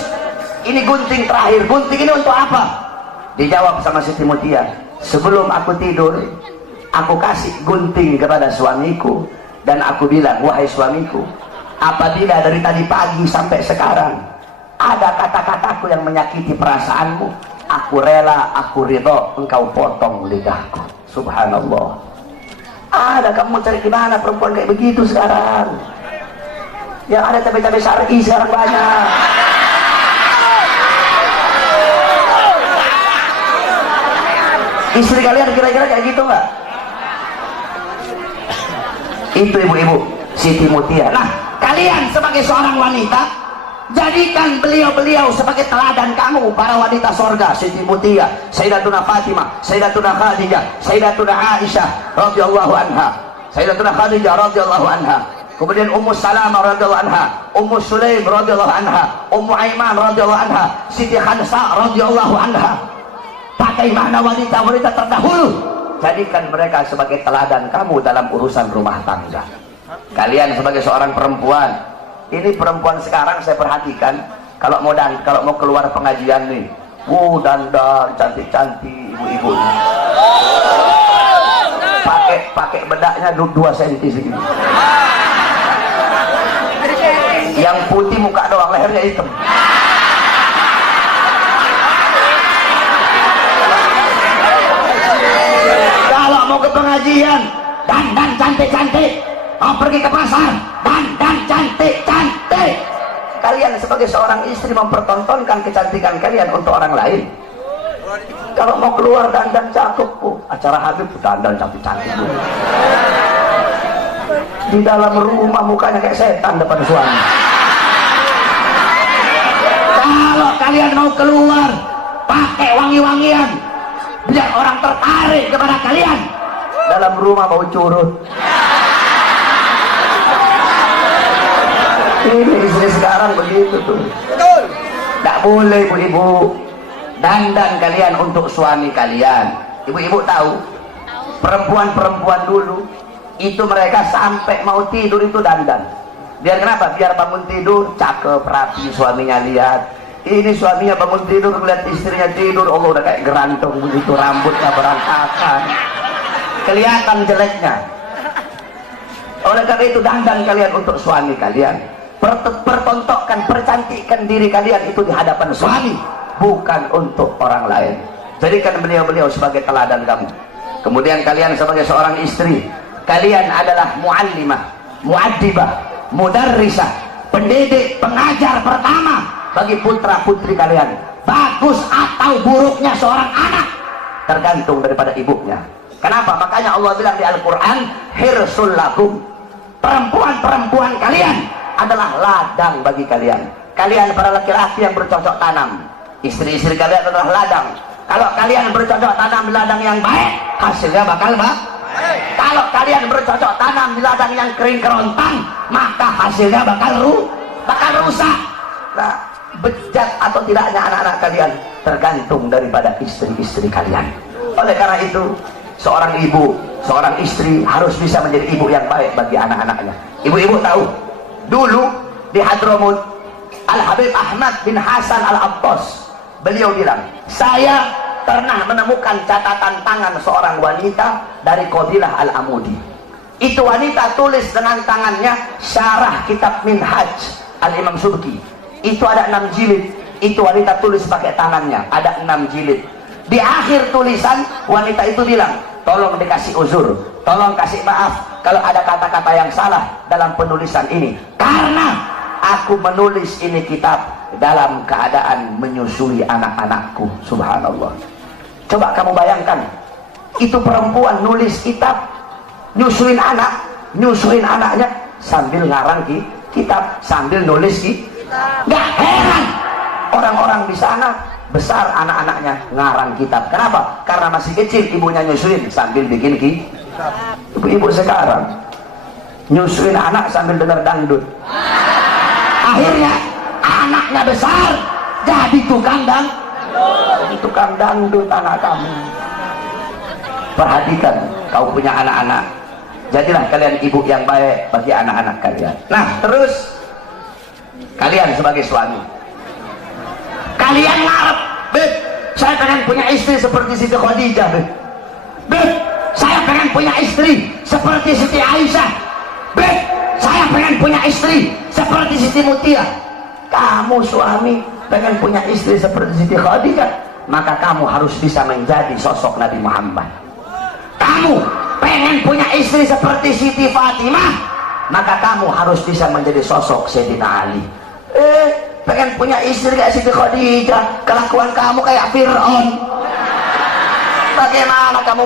ini gunting terakhir, gunting ini untuk apa? Dijawab sama Siti Mutia, sebelum aku tidur aku kasih gunting kepada suamiku dan aku bilang, wahai suamiku, apabila dari tadi pagi sampai sekarang ada kata-kataku yang menyakiti perasaanmu, aku rela, aku ridho engkau potong lidahku. Subhanallah. Ada kamu cari di mana perempuan kayak begitu sekarang? Yang ada cabai-cabai syar'i sekarang banyak. Istri kalian kira-kira kayak gitu nggak? Itu ibu-ibu Siti Mutia. Nah, kalian sebagai seorang wanita, jadikan beliau-beliau sebagai teladan kamu, para wanita sorga. Siti Mutia, Sayyidatuna Fatimah, Sayyidatuna Khadijah, Sayyidatuna Aisyah radhiyallahu anha, Sayyidatuna Khadijah radhiyallahu anha, kemudian Ummu Salamah radhiyallahu anha, Ummu Sulaim radhiyallahu anha, Ummu Aiman radhiyallahu anha, Siti Khansa radhiyallahu anha. Pakai mana wanita-wanita terdahulu, jadikan mereka sebagai teladan kamu dalam urusan rumah tangga. Kalian sebagai seorang perempuan, ini perempuan sekarang saya perhatikan, kalau mau keluar pengajian nih, dandan cantik-cantik ibu-ibu, pakai bedaknya 2 cm segini, yang putih muka doang, lehernya hitam. Kalau mau ke pengajian, dandan cantik-cantik. Mau pergi ke pasar, dandan cantik-cantik. Kalian sebagai seorang istri mempertontonkan kecantikan kalian untuk orang lain. Kalau mau keluar dandan cakep, acara Habib dandan cantik-cantik. Di dalam rumah mukanya kayak setan depan suami. Kalau kalian mau keluar, pakai wangi-wangian, biar orang tertarik kepada kalian. Dalam rumah bau curut. Ini istri sekarang begitu tuh. Betul. Tidak boleh ibu-ibu. Dandan kalian untuk suami kalian. Ibu-ibu tahu, perempuan-perempuan dulu itu mereka sampai mau tidur itu dandan. Biar kenapa? Biar bangun tidur cakep, rapi, suaminya lihat. Ini suaminya bangun tidur melihat istrinya tidur, Allah udah kayak gerantung begitu, rambutnya berantakan, kelihatan jeleknya. Oleh karena itu dandan kalian untuk suami kalian. Pertontonkan, percantikkan diri kalian itu di hadapan suami, bukan untuk orang lain. Jadikan beliau-beliau sebagai teladan kamu. Kemudian kalian sebagai seorang istri, kalian adalah muallimah, muaddibah, mudarrisah, pendidik, pengajar pertama bagi putra putri kalian. Bagus atau buruknya seorang anak tergantung daripada ibunya. Kenapa? Makanya Allah bilang di Al-Quran, hirsul lakum, perempuan-perempuan kalian adalah ladang bagi kalian. Kalian para laki-laki yang bercocok tanam, istri-istri kalian adalah ladang. Kalau kalian bercocok tanam di ladang yang baik, hasilnya bakal baik. Kalau kalian bercocok tanam di ladang yang kering kerontang, maka hasilnya bakal rusak. Nah, bejat atau tidaknya anak-anak kalian tergantung daripada istri-istri kalian. Oleh karena itu, seorang ibu, seorang istri harus bisa menjadi ibu yang baik bagi anak-anaknya. Ibu-ibu tahu, dulu di Hadramut, Al-Habib Ahmad bin Hasan Al-Abbas, beliau bilang, saya pernah menemukan catatan tangan seorang wanita dari Qabilah Al-Amudi. Itu wanita tulis dengan tangannya syarah kitab Minhaj Al-Imam Subki. Itu ada 6 jilid. Itu wanita tulis pakai tangannya, ada 6 jilid. Di akhir tulisan wanita itu bilang, tolong dikasih uzur, tolong kasih maaf kalau ada kata-kata yang salah dalam penulisan ini, karena aku menulis ini kitab dalam keadaan menyusui anak-anakku. Subhanallah. Coba kamu bayangkan, itu perempuan nulis kitab, nyusuin anaknya sambil ngarang kitab, sambil nulis kitab. Gak heran orang-orang di sana besar anak-anaknya ngarang kitab. Kenapa? Karena masih kecil ibunya nyusuin sambil bikin kitab. Ibu-ibu sekarang nyusuin anak sambil dengar dangdut. Akhirnya anaknya besar jadi tukang dangdut anak kamu. Perhatikan, kau punya anak-anak, jadilah kalian ibu yang baik bagi anak-anak kalian. Nah, terus kalian sebagai suami, kalian ngarep, Beb, saya pengen punya istri seperti Siti Khadijah, Beb, saya pengen punya istri seperti Siti Aisyah, Beb, saya pengen punya istri seperti Siti Mutia. Kamu suami pengen punya istri seperti Siti Khadijah, maka kamu harus bisa menjadi sosok Nabi Muhammad. Kamu pengen punya istri seperti Siti Fatimah, maka kamu harus bisa menjadi sosok Sayyidina Ali. Pengen punya istri kayak Siti Khadijah, kelakuan kamu kayak Fir'aun. Bagaimana kamu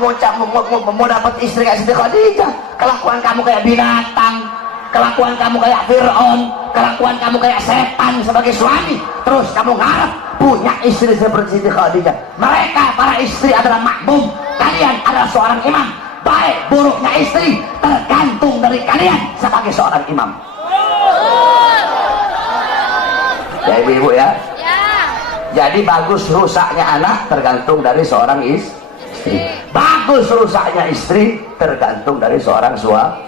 mau dapat istri kayak Siti Khadijah? Kelakuan kamu kayak binatang, kelakuan kamu kayak Fir'aun, kelakuan kamu kayak setan sebagai suami. Terus kamu ngarep punya istri seperti Siti Khadijah. Mereka para istri adalah makmum, kalian adalah seorang imam. Baik buruknya istri tergantung dari kalian sebagai seorang imam. Ya ibu-ibu ya. Jadi bagus rusaknya anak tergantung dari seorang istri. Bagus rusaknya istri tergantung dari seorang suami.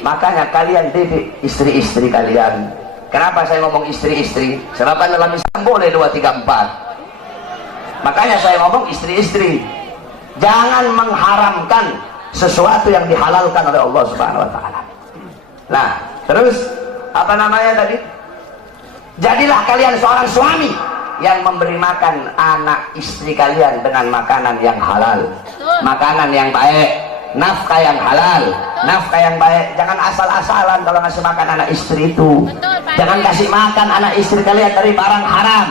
Makanya kalian didik istri-istri kalian. Kenapa saya ngomong istri-istri? Sebab dalam Islam boleh 2, 3, 4. Makanya saya ngomong istri-istri. Jangan mengharamkan sesuatu yang dihalalkan oleh Allah Subhanahu wa taala. Nah, terus apa namanya tadi? Jadilah kalian seorang suami yang memberi makan anak istri kalian dengan makanan yang halal, makanan yang baik, nafkah yang halal, nafkah yang baik. Jangan asal-asalan kalau ngasih makan anak istri itu. Jangan kasih makan anak istri kalian dari barang haram,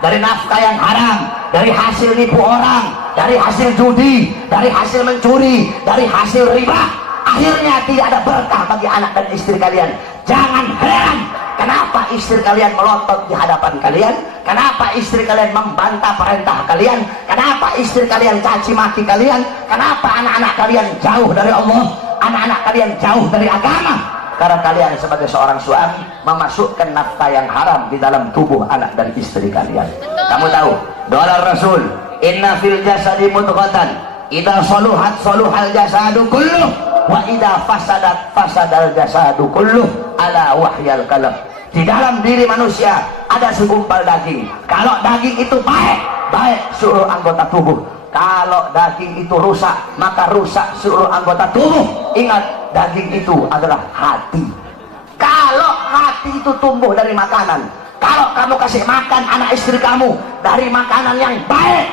dari nafkah yang haram, dari hasil nipu orang, dari hasil judi, dari hasil mencuri, dari hasil riba. Akhirnya tidak ada berkah bagi anak dan istri kalian. Jangan heran kenapa istri kalian melotot di hadapan kalian, kenapa istri kalian membantah perintah kalian, kenapa istri kalian caci maki kalian, kenapa anak-anak kalian jauh dari Allah, anak-anak kalian jauh dari agama. Karena kalian sebagai seorang suami memasukkan nafkah yang haram di dalam tubuh anak dan istri kalian. Kamu tahu doa Rasul, inna fil jasadi mudghatan idza saluhat saluhal jasadu kulluh wa idza fasadat fasadal jasadu kulluh ala wahyal qalb. Di dalam diri manusia ada segumpal daging. Kalau daging itu baik, baik seluruh anggota tubuh. Kalau daging itu rusak, maka rusak seluruh anggota tubuh. Ingat, daging itu adalah hati. Kalau hati itu tumbuh dari makanan, kalau kamu kasih makan anak istri kamu dari makanan yang baik,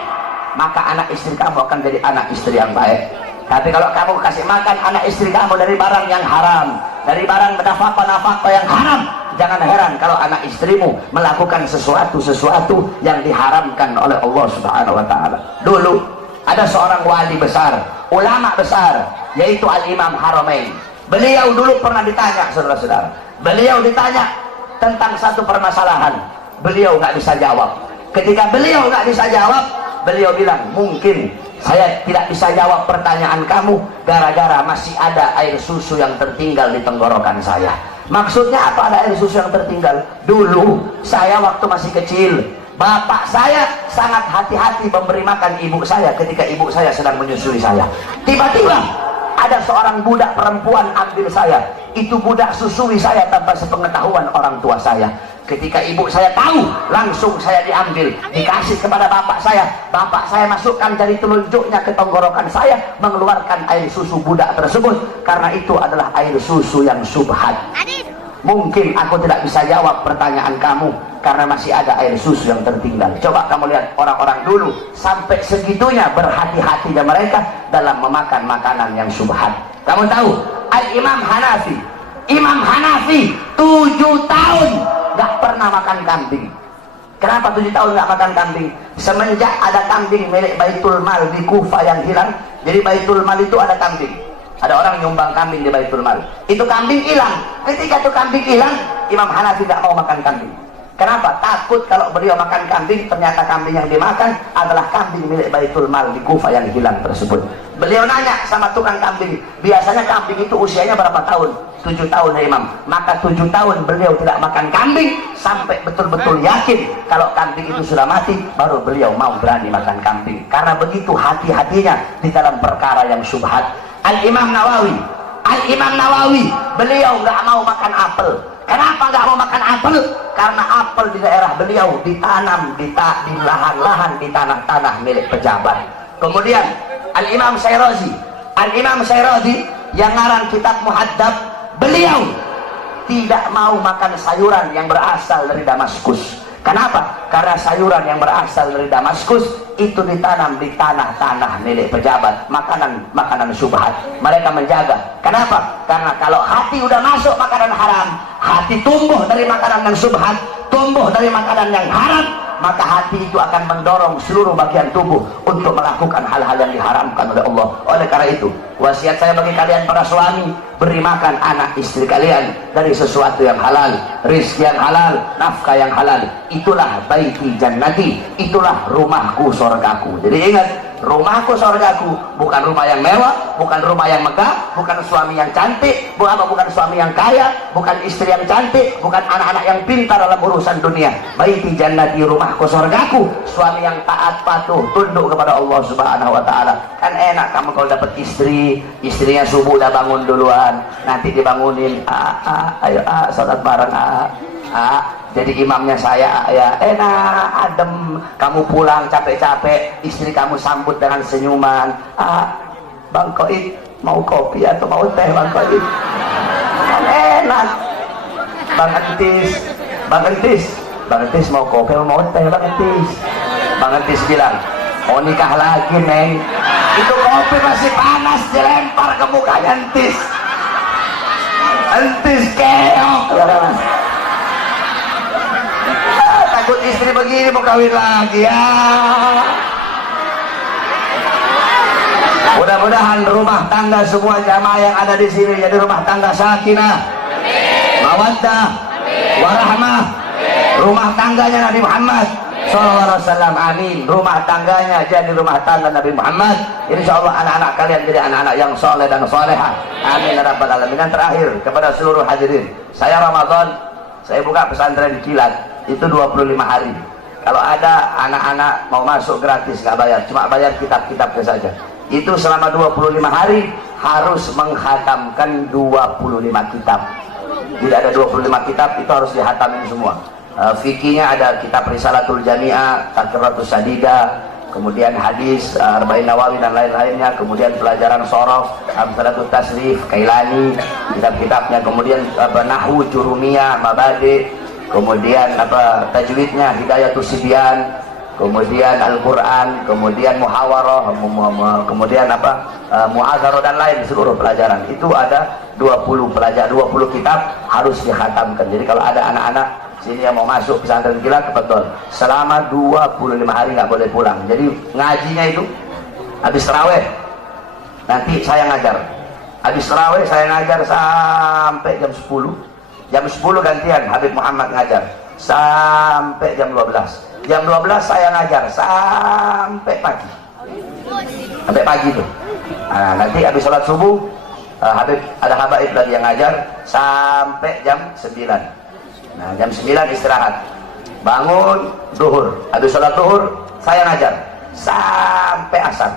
maka anak istri kamu akan jadi anak istri yang baik. Tapi kalau kamu kasih makan anak istri kamu dari barang yang haram, dari barang nafkah yang haram, jangan heran kalau anak istrimu melakukan sesuatu yang diharamkan oleh Allah Subhanahu wa taala. Dulu ada seorang wali besar, ulama besar, yaitu Al-Imam Haramain. Beliau dulu pernah ditanya, saudara-saudara. Beliau ditanya tentang satu permasalahan. Beliau nggak bisa jawab. Ketika beliau nggak bisa jawab, beliau bilang, mungkin saya tidak bisa jawab pertanyaan kamu gara-gara masih ada air susu yang tertinggal di tenggorokan saya. Maksudnya apa ada air susu yang tertinggal? Dulu saya waktu masih kecil, bapak saya sangat hati-hati memberi makan ibu saya ketika ibu saya sedang menyusui saya. Tiba-tiba ada seorang budak perempuan ambil saya. Itu budak susui saya tanpa sepengetahuan orang tua saya. Ketika ibu saya tahu, langsung saya diambil, dikasih kepada bapak saya. Bapak saya masukkan jari telunjuknya ke tenggorokan saya, mengeluarkan air susu budak tersebut. Karena itu adalah air susu yang subhat. Mungkin aku tidak bisa jawab pertanyaan kamu karena masih ada air susu yang tertinggal. Coba kamu lihat orang-orang dulu sampai segitunya berhati-hatinya mereka dalam memakan makanan yang subhat. Kamu tahu Al-Imam Hanafi. Imam Hanafi 7 tahun nggak pernah makan kambing. Kenapa 7 tahun nggak makan kambing? Semenjak ada kambing milik Baitul Mal di Kufah yang hilang. Jadi Baitul Mal itu ada kambing. Ada orang nyumbang kambing di Baitul Mal. Itu kambing hilang. Ketika itu kambing hilang, Imam Hanafi nggak mau makan kambing. Kenapa? Takut kalau beliau makan kambing, ternyata kambing yang dimakan adalah kambing milik Baitul Mal di Kufah yang hilang tersebut. Beliau nanya sama tukang kambing, biasanya kambing itu usianya berapa tahun? 7 tahun ya Imam. Maka 7 tahun beliau tidak makan kambing sampai betul-betul yakin kalau kambing itu sudah mati, baru beliau mau berani makan kambing. Karena begitu hati-hatinya di dalam perkara yang syubhat. Al-Imam Nawawi, beliau nggak mau makan apel. Kenapa nggak mau makan apel? Karena apel di daerah beliau ditanam di lahan-lahan, di tanah-tanah milik pejabat. Kemudian Al-Imam Syairozi yang ngarang kitab Muhaddab, beliau tidak mau makan sayuran yang berasal dari Damaskus. Kenapa? Karena sayuran yang berasal dari Damaskus itu ditanam di tanah-tanah milik pejabat, makanan syubhat. Mereka menjaga. Kenapa? Karena kalau hati udah masuk makanan haram, hati tumbuh dari makanan yang syubhat, tumbuh dari makanan yang haram, maka hati itu akan mendorong seluruh bagian tubuh untuk melakukan hal-hal yang diharamkan oleh Allah. Oleh karena itu, wasiat saya bagi kalian para suami, beri makan anak istri kalian dari sesuatu yang halal, rizki yang halal, nafkah yang halal. Itulah baiti jannati, itulah rumahku sorgaku. Jadi ingat, rumahku sorgaku bukan rumah yang mewah, bukan rumah yang megah, bukan suami yang cantik, bukan suami yang kaya, bukan istri yang cantik, bukan anak-anak yang pintar dalam urusan dunia. Baiti jannati, rumahku sorgaku, suami yang taat patuh tunduk kepada Allah Subhanahu wa taala. Kan enak kamu kalau dapat istrinya subuh udah bangun duluan, nanti dibangunin, ayo salat bareng, jadi imamnya saya, ya enak adem, kamu pulang capek-capek, istri kamu sambut dengan senyuman. Bang Koid mau kopi atau mau teh Bang Koid? Kan enak. Bang Entis mau kopi atau mau teh Bang Entis? Bang Entis bilang, mau nikah lagi Neng. Itu kopi masih panas dilempar ke mukanya Entis. Entis keok. Takut istri begini mau kawin lagi ya. Mudah-mudahan rumah tangga semua jamaah yang ada di sini jadi rumah tangga sakinah, mawaddah, warahmah. Rumah tangganya Nabi Muhammad SAW, amin. Rumah tangganya jadi rumah tangga Nabi Muhammad. Insyaallah anak-anak kalian jadi anak-anak yang soleh dan soleha, amin ya rabbal alamin. Dan terakhir kepada seluruh hadirin, saya Ramadan saya buka pesantren kilat itu 25 hari. Kalau ada anak-anak mau masuk gratis, nggak bayar, cuma bayar kitab-kitabnya saja. Itu selama 25 hari harus menghatamkan 25 kitab. Jadi ada 25 kitab itu harus dihatamin semua. Fikihnya ada kitab Risalatul Jami'ah, Taqratus Sadida, kemudian hadis, Arba'in Nawawi dan lain-lainnya, kemudian pelajaran Shorof, Amsalatul Tasrif, Kailani, kitab-kitabnya, kemudian Nahwu, Jurumiyah, Mabadi, kemudian tajwidnya Hidayatus Sibyan, kemudian Al-Quran, kemudian Muhawarah, kemudian Mu'adzarah dan lain seluruh pelajaran. Itu ada 20 kitab harus dikhatamkan. Jadi kalau ada anak-anak sini yang mau masuk pesantren kilat, betul, selama 25 hari nggak boleh pulang. Jadi ngajinya itu habis tarawih nanti saya ngajar, habis tarawih saya ngajar sampai jam 10. Jam 10 gantian Habib Muhammad ngajar sampai jam 12. Jam 12 saya ngajar sampai pagi. Sampai pagi tuh. Nah, nanti habis sholat subuh Habib ada habaib lagi yang ngajar sampai jam 9. Nah, jam 9 istirahat. Bangun duhur. Habis sholat duhur saya ngajar sampai asar.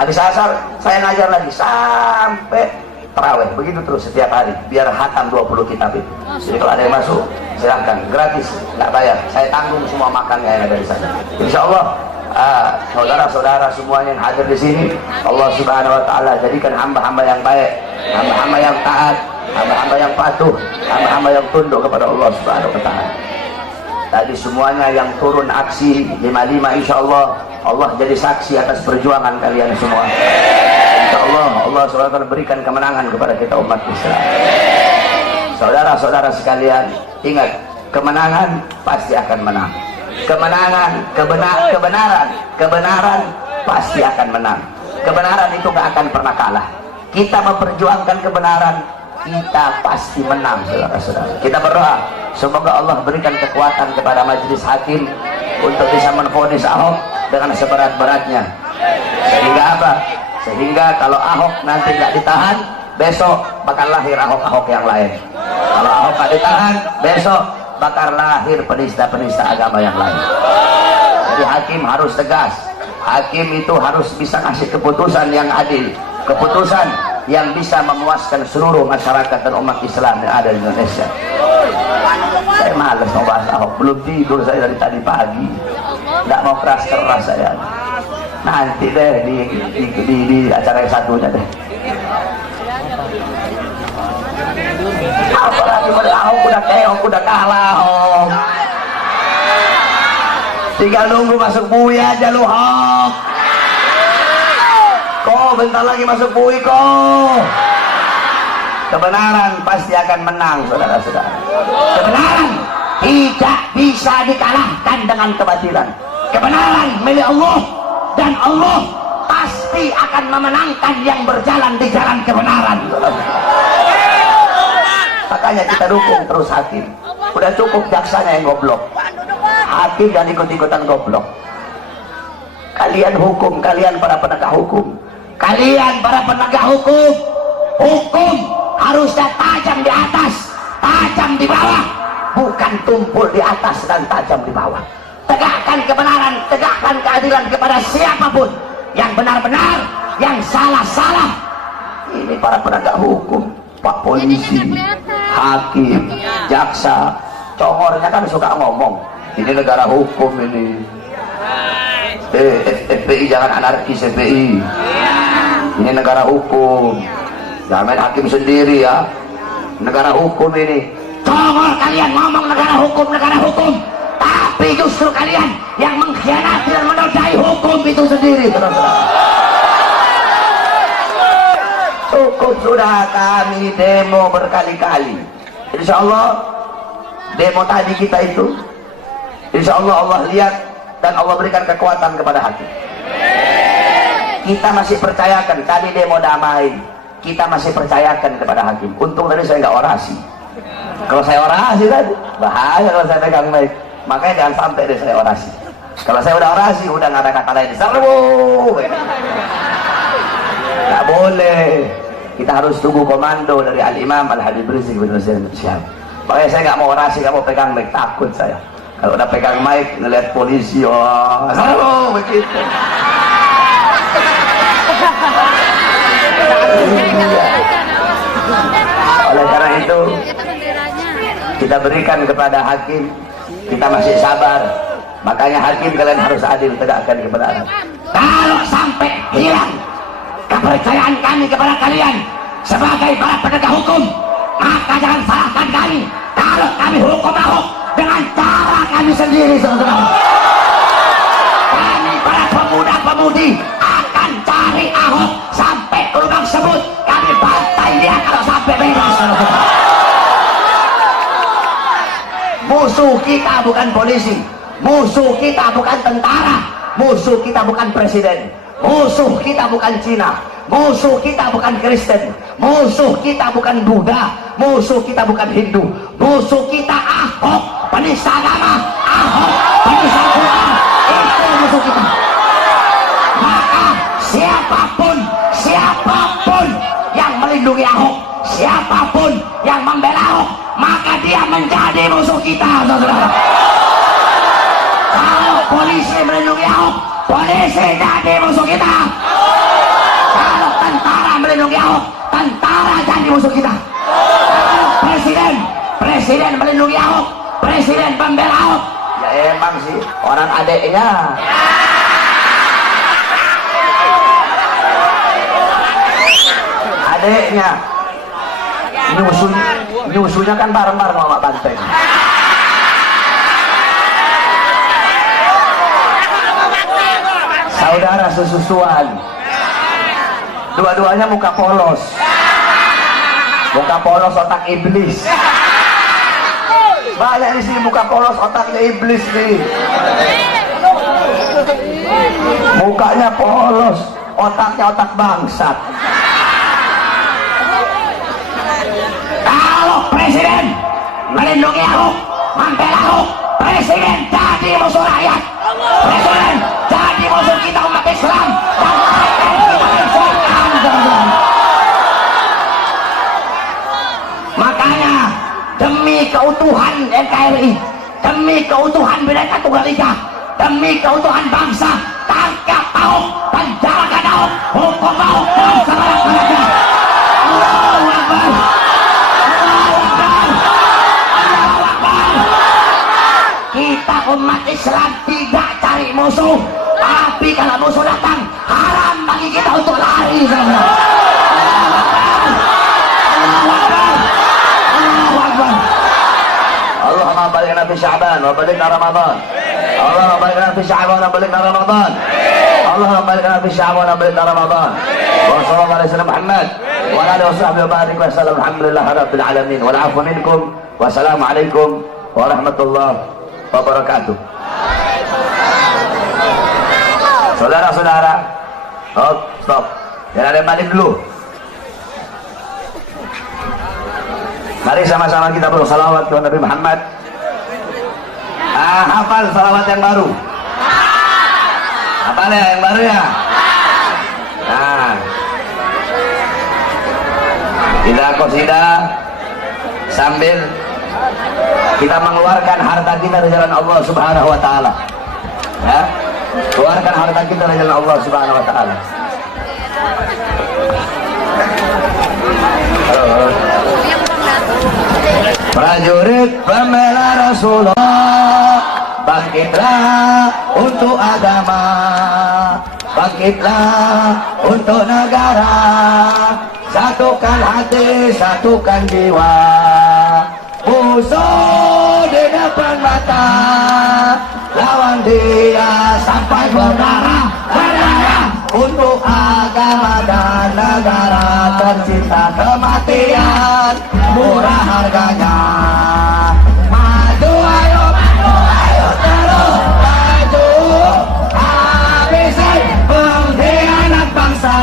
Habis asar saya ngajar lagi sampai tarawih. Begitu terus setiap hari biar hatam 20 kitab itu. Jadi kalau ada yang masuk silahkan, gratis, nggak bayar, saya tanggung semua makannya yang ada di sana. Insyaallah saudara-saudara semuanya yang hadir di sini, Allah Subhanahu wa taala jadikan hamba-hamba yang baik, hamba-hamba yang taat, hamba-hamba yang patuh, hamba-hamba yang tunduk kepada Allah Subhanahu wa taala. Tadi semuanya yang turun aksi 55, insyaallah Allah jadi saksi atas perjuangan kalian semua. InsyaAllah Allah SWT berikan kemenangan kepada kita umat Islam. Saudara-saudara sekalian, ingat, kemenangan pasti akan menang. Kemenangan, kebenaran pasti akan menang. Kebenaran itu gak akan pernah kalah. Kita memperjuangkan kebenaran, kita pasti menang, saudara-saudara. Kita berdoa semoga Allah berikan kekuatan kepada majelis hakim untuk bisa menvonis Ahok dengan seberat-beratnya. Sehingga apa? Sehingga kalau Ahok nanti nggak ditahan, besok bakal lahir Ahok-Ahok yang lain. Kalau Ahok nggak ditahan, besok bakal lahir penista-penista agama yang lain. Jadi hakim harus tegas. Hakim itu harus bisa ngasih keputusan yang adil, keputusan yang bisa memuaskan seluruh masyarakat dan umat Islam yang ada di Indonesia. Saya malas mau bahas Ahok, belum tidur saya dari tadi pagi, nggak mau keras-keras saya. Nanti deh di acara yang satunya deh. Apalagi Ahok udah keok, udah kalah Ahok. Tinggal nunggu masuk bui aja lu Ahok. Kok bentar lagi masuk bui kok. Kebenaran pasti akan menang, saudara-saudara. Kebenaran tidak bisa dikalahkan dengan kebatilan. Kebenaran milik Allah, dan Allah pasti akan memenangkan yang berjalan di jalan kebenaran. Makanya kita dukung terus hakim. Udah cukup jaksanya yang goblok, hakim dan ikut-ikutan goblok. Kalian hukum, kalian para penegak hukum, kalian para penegak hukum, hukum harusnya tajam di atas, tajam di bawah, bukan tumpul di atas dan tajam di bawah. Tegakkan kebenaran, tegakkan keadilan kepada siapapun, yang benar-benar, yang salah-salah. Ini para penegak hukum, Pak Polisi, hakim, jaksa, congornya kan suka ngomong, ini negara hukum ini. FPI jangan anarkis, FPI. Ini negara hukum. Jangan main hakim sendiri ya. Negara hukum ini. Congor kalian ngomong negara hukum, tapi justru kalian yang mengkhianati dan menodai hukum itu sendiri. Cukup sudah, kami demo berkali-kali. Insya Allah demo tadi kita itu, insya Allah Allah lihat dan Allah berikan kekuatan kepada hakim. Kita masih percayakan, tadi demo damai, kita masih percayakan kepada hakim. Untung tadi saya nggak orasi. Kalau saya orasi tadi bahaya kalau saya pegang mic. Makanya jangan sampai deh saya orasi. Kalau saya udah orasi, udah nggak ada kata lain. Nggak boleh. Kita harus tunggu komando dari Al-Imam Al-Habib Rizik bin Syihab. Makanya saya nggak mau orasi, nggak mau pegang mic, takut saya. Kalau udah pegang mic, ngeliat polisi, begitu. Oleh karena itu, kita berikan kepada hakim, kita masih sabar. Makanya hakim kalian harus adil, tegakkan kebenaran. Kalau sampai hilang kepercayaan kami kepada kalian sebagai para penegak hukum, maka jangan salahkan kami kalau kami hukum Ahok dengan cara kami sendiri, saudara. Kami para pemuda-pemudi akan cari Ahok sampai ke lubang sebut, kami bantai dia kalau sampai bebas. Musuh kita bukan polisi, musuh kita bukan tentara, musuh kita bukan presiden, musuh kita bukan Cina, musuh kita bukan Kristen, musuh kita bukan Buddha, musuh kita bukan Hindu, musuh kita Ahok, penista agama, Ahok, penista Quran, itu musuh kita. Maka siapapun yang melindungi Ahok, siapapun yang membela Ahok, maka dia menjadi musuh kita, saudara. Kalau polisi melindungi Ahok, polisi jadi musuh kita. Kalau tentara melindungi Ahok, tentara jadi musuh kita. Kalau presiden melindungi Ahok, presiden pembela Ahok, ya emang sih orang adeknya. Adeknya nyusunya kan bareng-bareng sama Banteng. Saudara sesusuan, Dua-duanya muka polos. Muka polos otak iblis. Banyak di sini muka polos otaknya iblis nih. Mukanya polos, otaknya otak bangsat. Kalau presiden melindungi aku, mantel aku, presiden jadi musuh rakyat, presiden jadi musuh kita umat Islam, makanya demi keutuhan NKRI, demi keutuhan Bhinneka Tunggal Ika, demi keutuhan bangsa, tangkap Ahok, penjarakan Ahok, hukum Ahok dan sebaik-baiknya. Allahu Akbar. Kita umat Islam tidak cari musuh, tapi kalau musuh datang haram bagi kita untuk lari sama. Allahumma balighna fi Sya'ban wa balighna Ramadan. Allahumma balighna fi Sya'ban wa balighna Ramadan. Allahumma balighna fi Sya'ban wa balighna Ramadan. Wa sallallahu alaihi wasallam Muhammad wa ala alihi washabbihi wa barik wa sallam. Alhamdulillah rabbil alamin. Wal 'afwu minkum. Wassalamu alaikum warahmatullahi wabarakatuh. Saudara-saudara, stop. Jangan ada yang balik dulu. Mari sama-sama kita bersalawat kepada Nabi Muhammad. Hafal salawat yang baru. Hafal ya yang baru ya. Kita qasidah sambil kita mengeluarkan harta kita dari jalan Allah Subhanahu wa taala. Ya. Keluarkan harta kita dari jalan Allah Subhanahu wa taala. Prajurit pembela Rasulullah, bangkitlah untuk agama, bangkitlah untuk negara, satukan hati, satukan jiwa. Musuh di depan mata, lawan dia sampai berdarah, berdarah untuk agama dan negara. Tercinta kematian murah harganya. Maju ayo terus maju, habisi pengkhianat bangsa.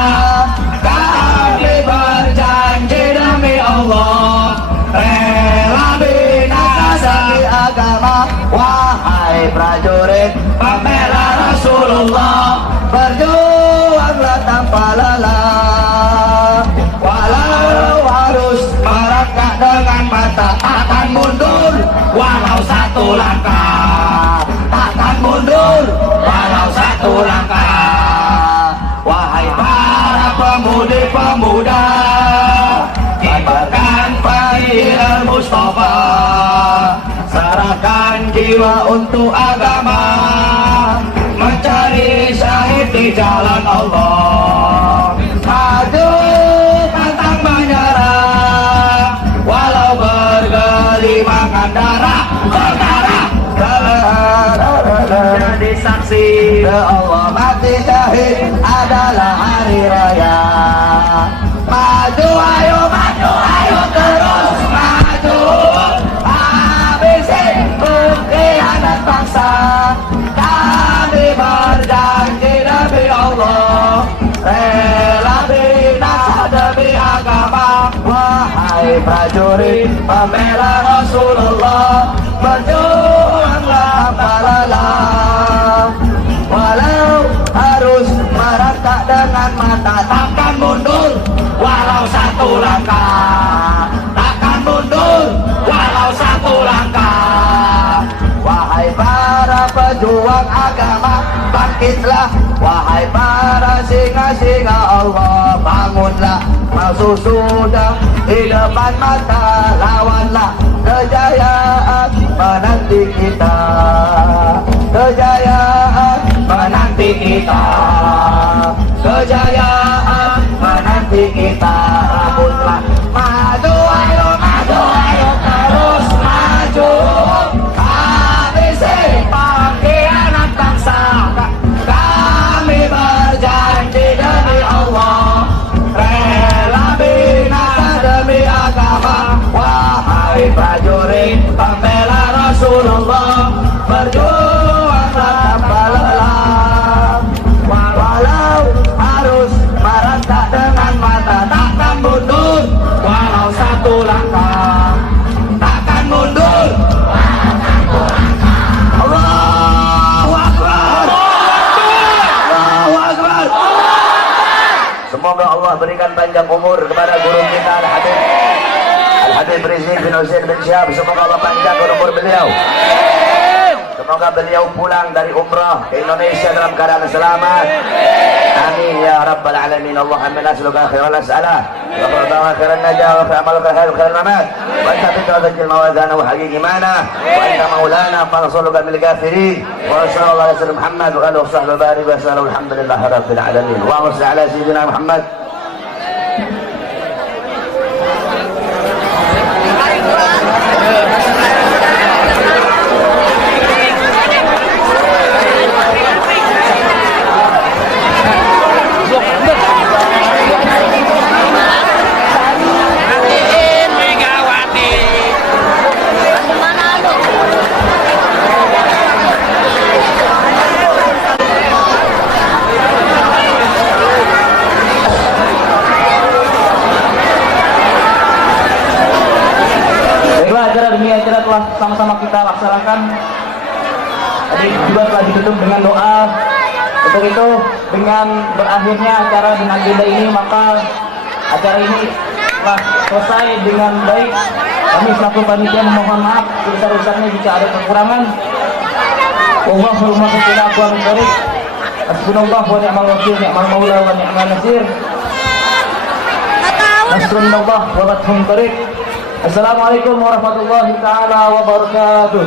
Kami berjanji demi Allah, rela binasa demi agama. Wahai prajurit pembela Rasulullah, berjuanglah tanpa lelah. Walau harus merangkak dengan mata, takkan mundur walau satu langkah, takkan mundur walau satu langkah. Wahai para pemudi-pemuda, kibarkan Fahil Mustafa, serahkan jiwa untuk agama, mencari syahid di jalan Allah. Maju pantang menyerah, walau bergelimangan darah, berdarah, jadi saksi Allah. Mati syahid adalah hari raya. Maju ayo terus maju, habisi pengkhianat bangsa. Kami berjanji demi Allah, rela binasa demi agama. Wahai prajurit pembela Rasulullah, berjuanglah tanpa lelah. Walau harus merangkak dengan mata, takkan mundur walau satu langkah, takkan mundur walau satu langkah. Wahai para pejuang agama, bangkitlah. Wahai para singa-singa Allah, bangunlah. Musuh sudah di depan mata, lawanlah. Kejayaan menanti kita, kejayaan menanti kita, kejayaan menanti kita. Rebutlah. Maju ayo terus maju, habisi pengkhianat bangsa. Kami berjanji demi Allah, Syihab, semoga Allah panjangkan umur beliau. Semoga beliau pulang dari umrah ke Indonesia dalam keadaan selamat. Amin ya rabbal alamin. Allahumma nas'aluka khairal as'alah wa khairan najah wa amaluka khairal mamat wa anta bitajil mawadana wa haqiqi mana wa anta maulana fansuluka bil kafirin wa sallallahu alaihi wasallam Muhammad wa alihi wa sahbihi barik wa sallallahu alhamdulillahi rabbil alamin wa salli ala sayyidina Muhammad. Acara telah sama-sama kita laksanakan. Tadi juga telah ditutup dengan doa. Untuk itu, dengan berakhirnya acara dengan agenda ini, maka acara ini telah selesai dengan baik. Kami selaku panitia memohon maaf sebesar-besarnya jika ada kekurangan. Wallahul muwaffiq ila aqwamit thoriq. Hasbunallahu wa ni'mal wakil, ni'mal maula wa ni'mal nasir. Nasrullah wa fathun thoriq. Assalamualaikum warahmatullahi taala wabarakatuh.